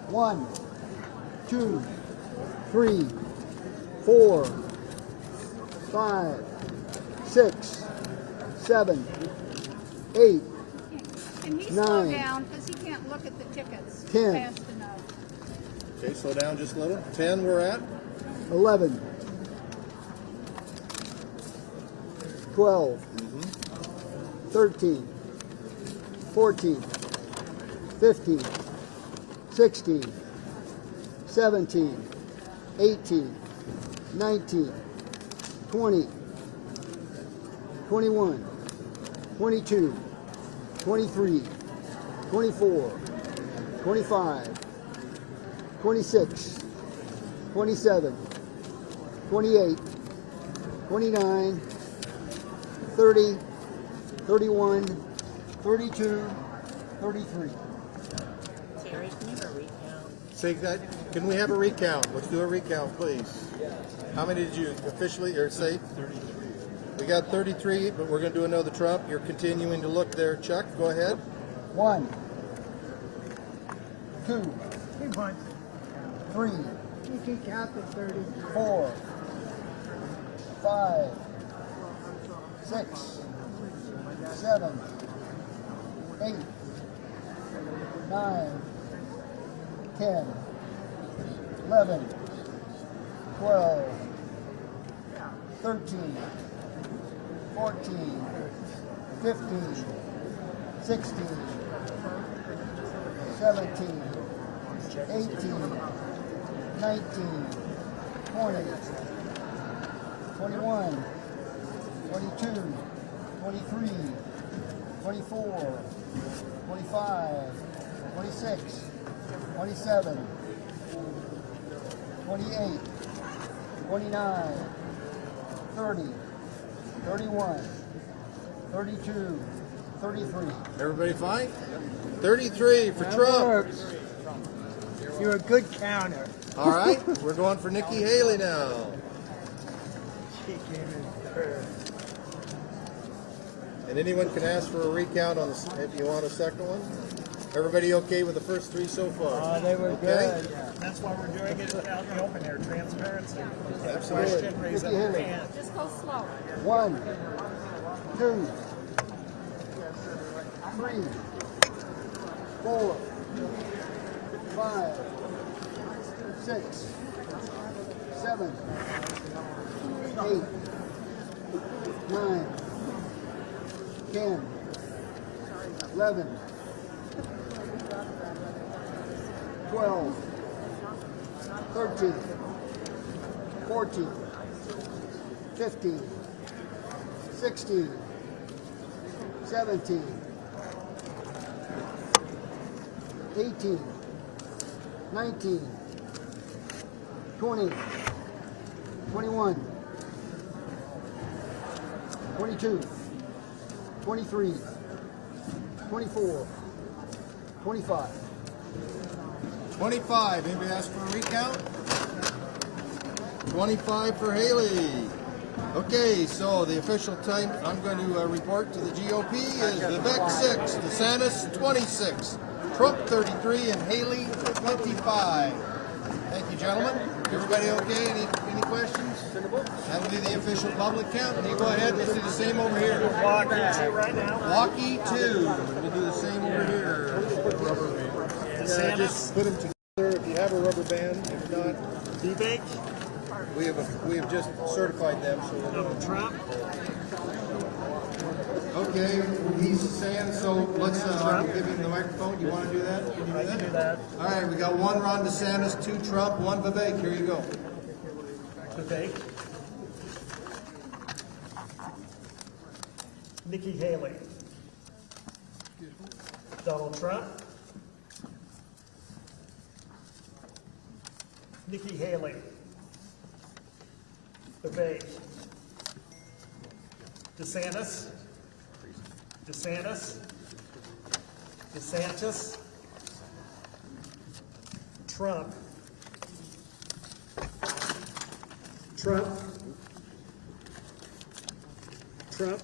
1, 2, 3, 4, 5, 6, 7, 8, Can he 9, slow down because he can't look at the tickets 10. fast enough? Okay, slow down just a little. 10 we're at. 11, 12, 13, 14, 15, 16, 17, 18, 19, 20, 21, 22, 23, 24, 25, 26, 27, 28, 29, 30, 31, 32, 33. Terry, can you have a recount? Say that. Can we have a recount? Let's do a recount, please. How many did you officially or say? 33. We got 33, but we're going to do another Trump. You're continuing to look there, Chuck. Go ahead. 1, 2, 3, 4, 5, 6, 7, 8, 9, 10, 11, 12, 13, 14, 15, 16, 17, 18, 19, 20, 21, 22, 23, 24, 25, 26, 27, 28, 29, 30, 31, 32, 33. Everybody fine? 33 for That Trump. works. You're a good counter. All right, we're going for Nikki Haley now. She came in third. And anyone can ask for a recount on if you want a second one. Everybody okay with the first 3 so far? They were good. That's why we're doing it out in the open air, transparency. Absolutely. Question, raise up your hand. Just go slow. 1, 2, 3, 4, 5, 6, 7, 8, 9, 10, 11, 12, 13, 14, 15, 16, 17, 18, 19, 20, 21, 22, 23, 24, 25. 25. Anybody ask for a recount? 25 for Haley. Okay, so the official time I'm going to report to the GOP is Vivek 6, DeSantis 26, Trump 33, and Haley 25. Thank you, gentlemen. Everybody okay? Any questions? That'll be the official public count. And you go ahead. Let's do the same over here. Walkie 2 right now. Walkie 2. We'll do the same over here. Just put them together. If you have a rubber band, if not, Vivek. we have just certified them. So Trump. okay, he's saying so. Let's give him the microphone. You want to do that? Can you do that? All right, we got 1 Ron DeSantis, 2 Trump, 1 Vivek. Here you go. Vivek. Nikki Haley. Donald Trump, Nikki Haley, Vivek, DeSantis, DeSantis, DeSantis, Trump, Trump, Trump,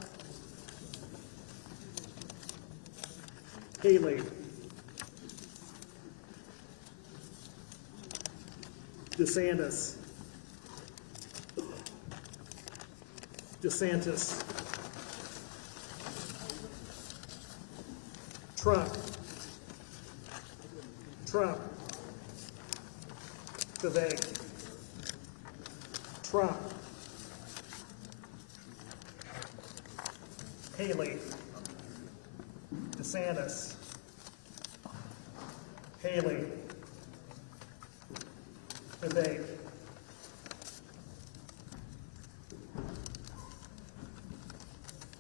Haley, DeSantis, DeSantis, Trump, Trump, Vivek, Trump, Haley, DeSantis, Haley, Vivek,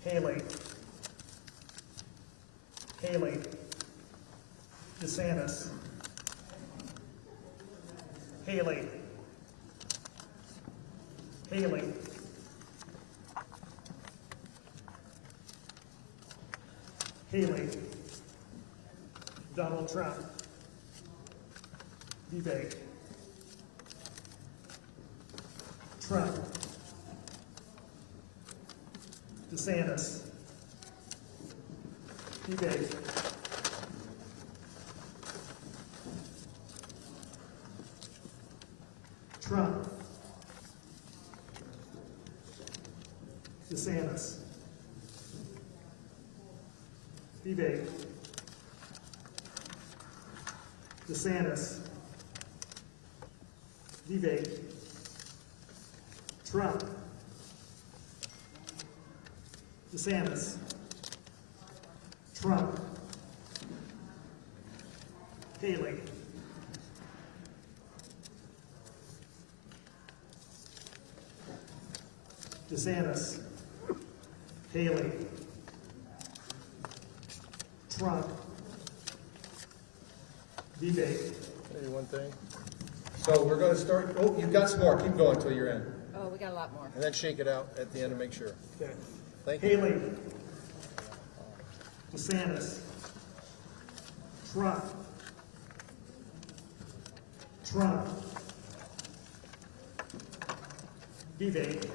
Haley, Haley, DeSantis, Haley, Haley, Haley, Donald Trump, Vivek, Trump, DeSantis, Vivek, Trump, DeSantis, Vivek, DeSantis, Vivek, Trump, DeSantis, Trump, Haley, DeSantis, Haley, Trump, Vivek. Hey, one thing. So we're going to start. Oh, you've got some more. Keep going till you're in. Oh, we got a lot more. And then shake it out at the end to make sure. Okay. Thank you. Haley, DeSantis, Trump, Trump, Vivek,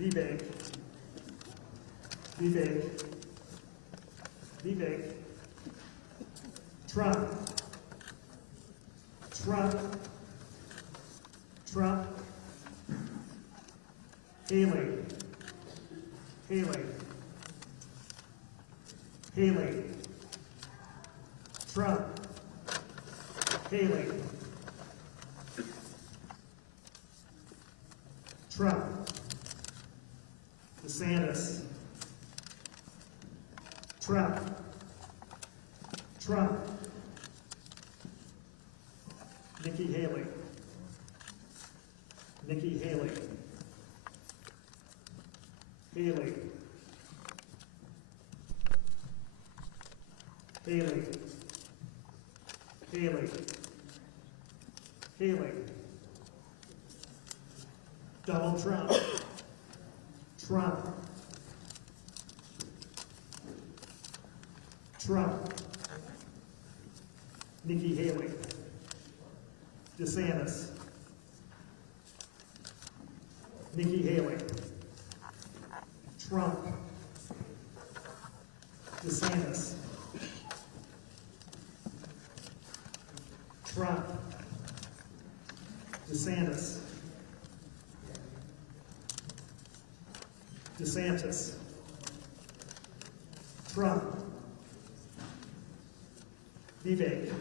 Vivek, Vivek, Vivek, Trump, Trump, Trump, Haley, Haley, Haley, Trump, Haley, Trump, DeSantis, Trump, Trump, Nikki Haley, Nikki Haley, Haley, Haley, Haley, Haley, Donald Trump, Trump, Trump, Nikki Haley, DeSantis, Nikki Haley, Trump, DeSantis, Trump, DeSantis, DeSantis, Trump, Vivek,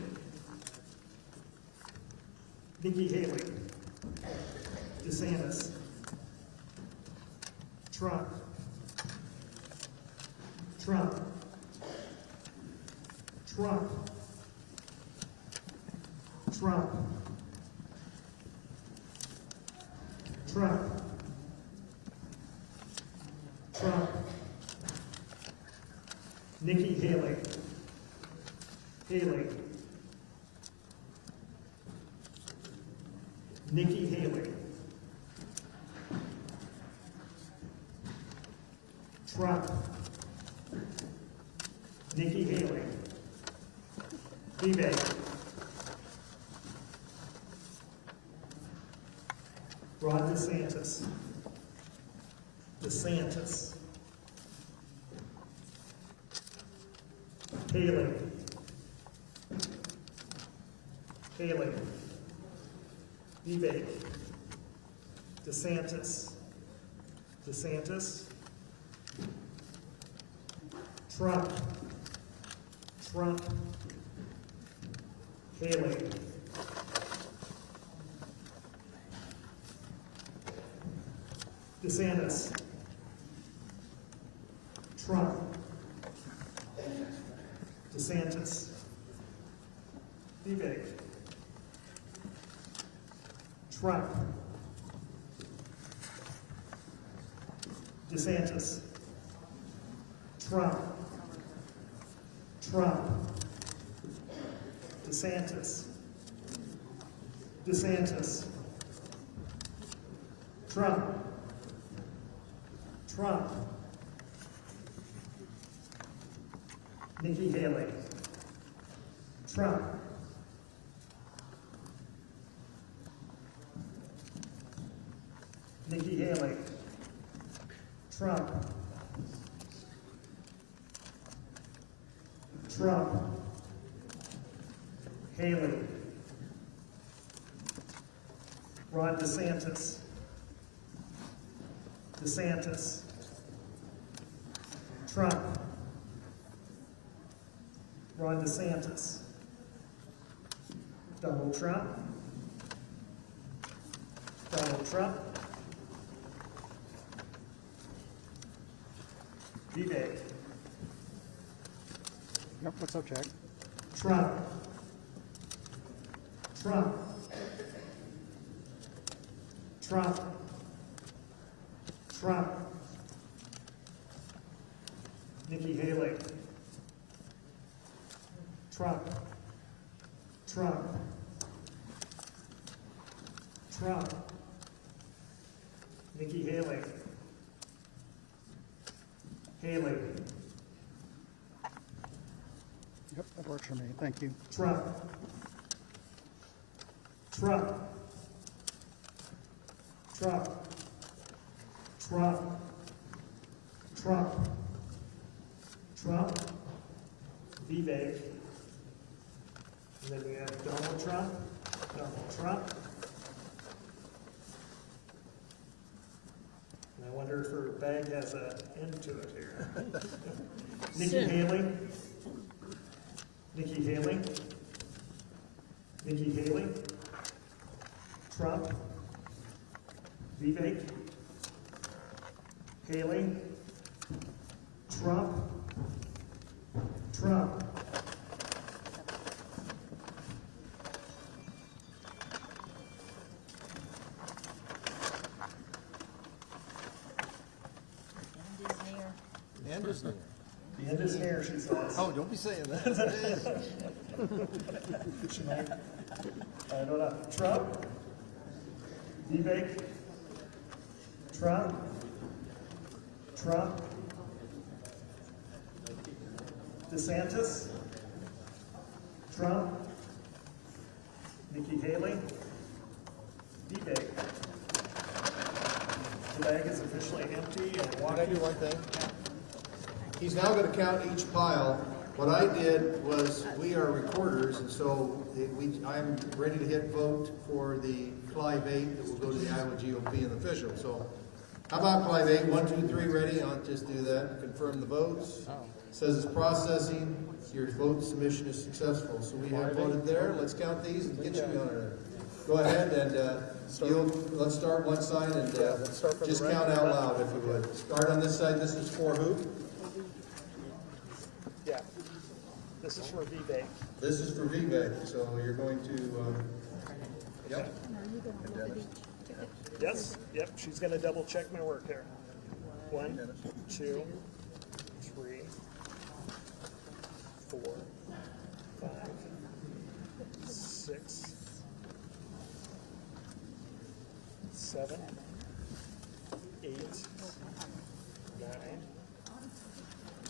Nikki Haley, DeSantis, Trump, Trump, Trump, Trump, Trump, Trump, Nikki Haley, Haley. Nikki Haley. Trump. Nikki Haley. Vivek. Ron DeSantis. DeSantis. Haley. Haley. Vivek. DeSantis. DeSantis. Trump. Trump. Haley. DeSantis. Trump. DeSantis. Vivek. Trump. DeSantis. Trump. Trump. DeSantis. DeSantis. Trump. Trump. Nikki Haley. Trump. Nikki Haley. Trump. Trump. Haley. Ron DeSantis. DeSantis. Trump. Ron DeSantis. Donald Trump. Donald Trump. Vivek. Yep, what's up, Jack? Trump. Trump. Trump. Trump. Nikki Haley. Trump. Trump. Trump. Nikki Haley. Haley. Yep, that works for me. Thank you. Trump. Trump. Trump. Trump. Trump. Trump. Vivek. And then we have Donald Trump. Donald Trump. And I wonder if her bag has an end to it here. Nikki Haley. Nikki Haley. Nikki Haley. Trump. Vivek. Haley. Trump. Trump. And is near. The end is near, she says. Oh, don't be saying that. She might. I don't know. Trump. Vivek. Trump. Trump. DeSantis. Trump. Nikki Haley. Vivek. The bag is officially empty and Can I walking. do one thing? He's now going to count each pile. What I did was, we are recorders, and so I'm ready to hit vote for the Clive 8 that will go to the Iowa GOP and the official. So, how about Clive 8? 1, 2, 3, ready? I'll just do that. Confirm the votes. Says it's processing. Your vote submission is successful. So we have voted there. Let's count these and get you on there. Go ahead and let's start one side and just count out loud if you would. Start on this side. This is for who? Yeah. This is for Vivek. This is for Vivek, so you're going to, yep. Yes, yep, she's gonna double check my work there. 1, 2, 3, 4, 5, 7, 8, 9,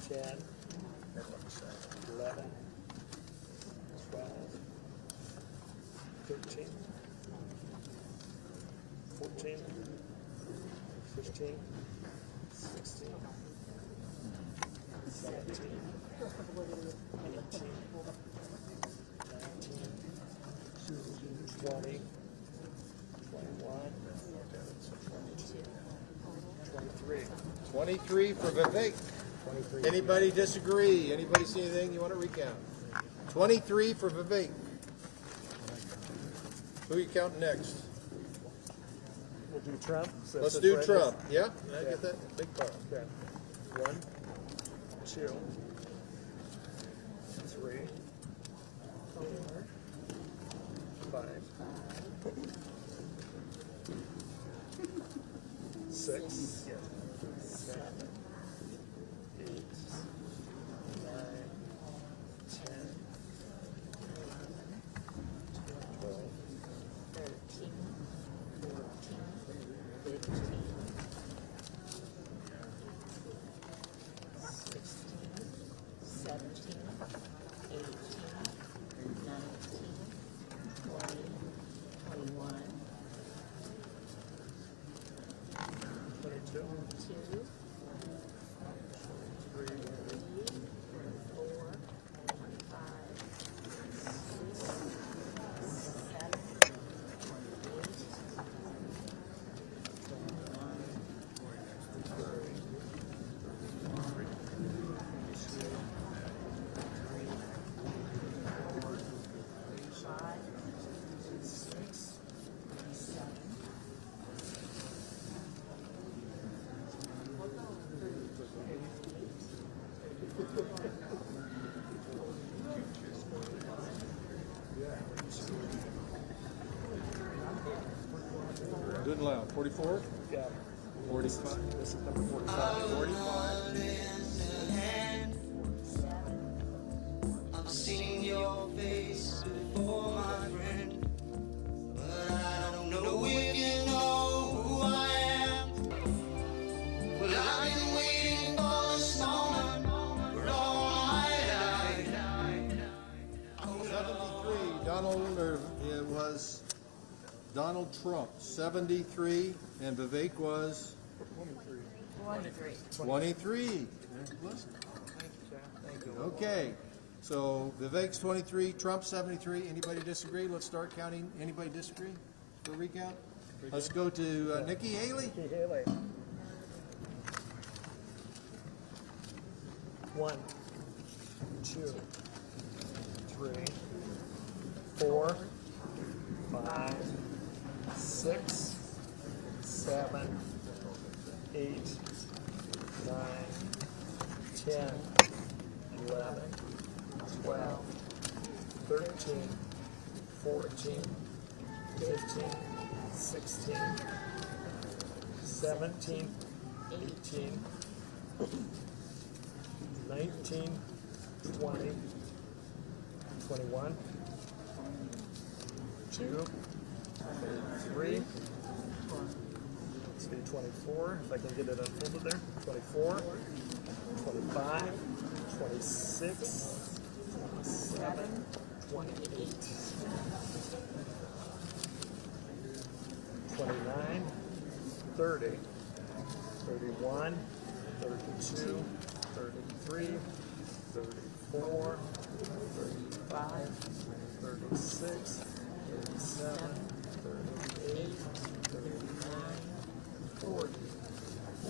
10, 11, 12, 13, 14, 15, 16, 17, 18, 19, 20, 21, 22, 23 for Vivek. Anybody disagree? Anybody see anything you want to recount? 23 for Vivek. Who are you counting next? We'll do Trump. So Let's it's do right Trump. next- Yeah, I get that big part. Okay. 1, 2, 3, 4, 5, 6, 7, 8, 9, 10, 12, 13, 14, 15, 17, 18, 19, 20, 21, 22, 2, 3, 4, 5, 6, 7, Good and loud. 44? Yeah. 45. This is number 45. 45. I've seen your face before, my friend, but I don't know if you know who I am. Well, I've been waiting for this moment for all my life. 73, it was Donald Trump. 73, and Vivek was 23. Okay, so Vivek's 23, Trump 73. Anybody disagree? Let's start counting. Anybody disagree for recount? Let's go to Nikki Haley. Nikki Haley. 1, 2, 3, 4, 5, 6, 7, 8, 9, 10, 11, 12, 13, 14, 15, 16, 17, 18, 19, 20, 21, 2, 3, let's do 24, if I can get it unfolded there, 24, 25, 26, 27, 28, 29, 30, 31, 32, 33, 34, 35, 36, 37, 38, 39, 40,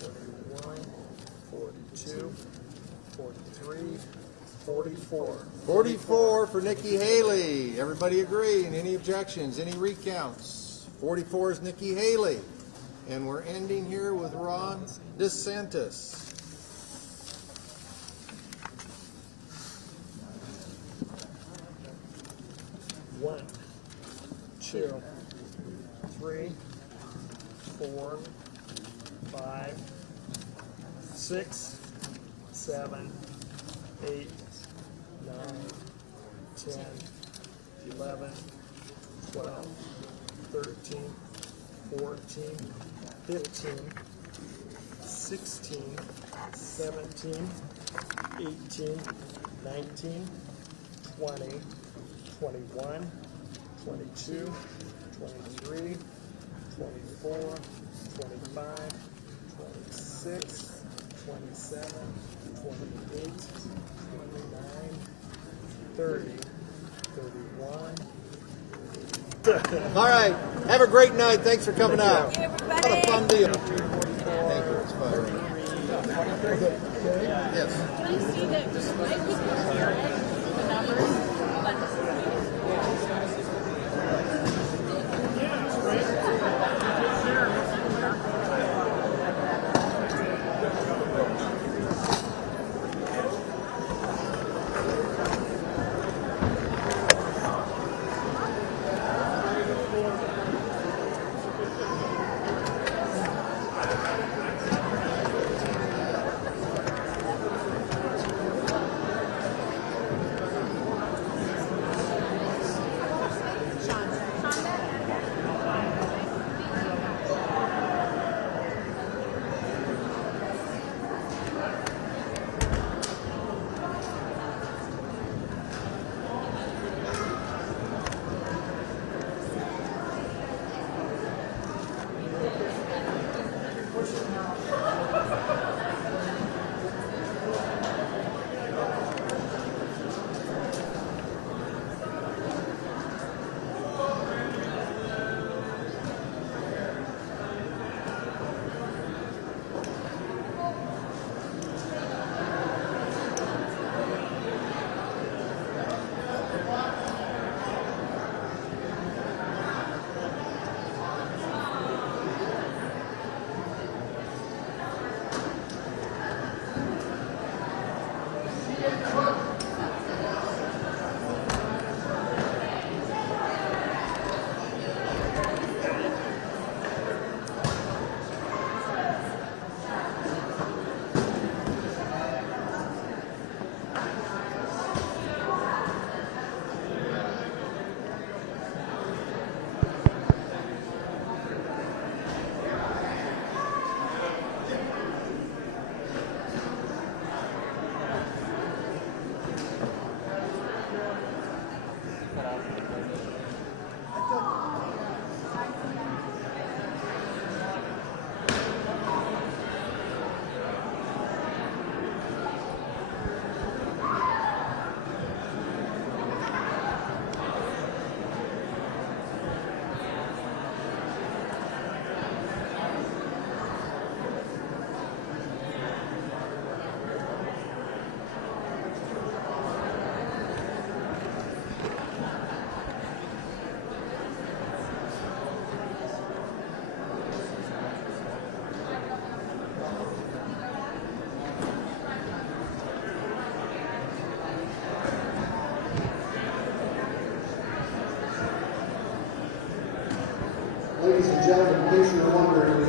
41, 42, 43, 44. 44 for Nikki Haley. Everybody agree? And any objections? Any recounts? 44 is Nikki Haley. And we're ending here with Ron DeSantis. One, 2, 3, 4, 5, 6, 7, 8, 9, 10, 11, 12, 13, 14, 15, 16, 17, 18, 19, 20, 21, 22, 23, 24, 25, 26, 27, 28, 29, 30, 31. All right. Have a great night. Thanks for coming out. Hey, everybody. What a fun deal. Thank you. It's fun. Yes. Can I see that? I can hear it, the numbers. Ladies and gentlemen, in case you're wondering,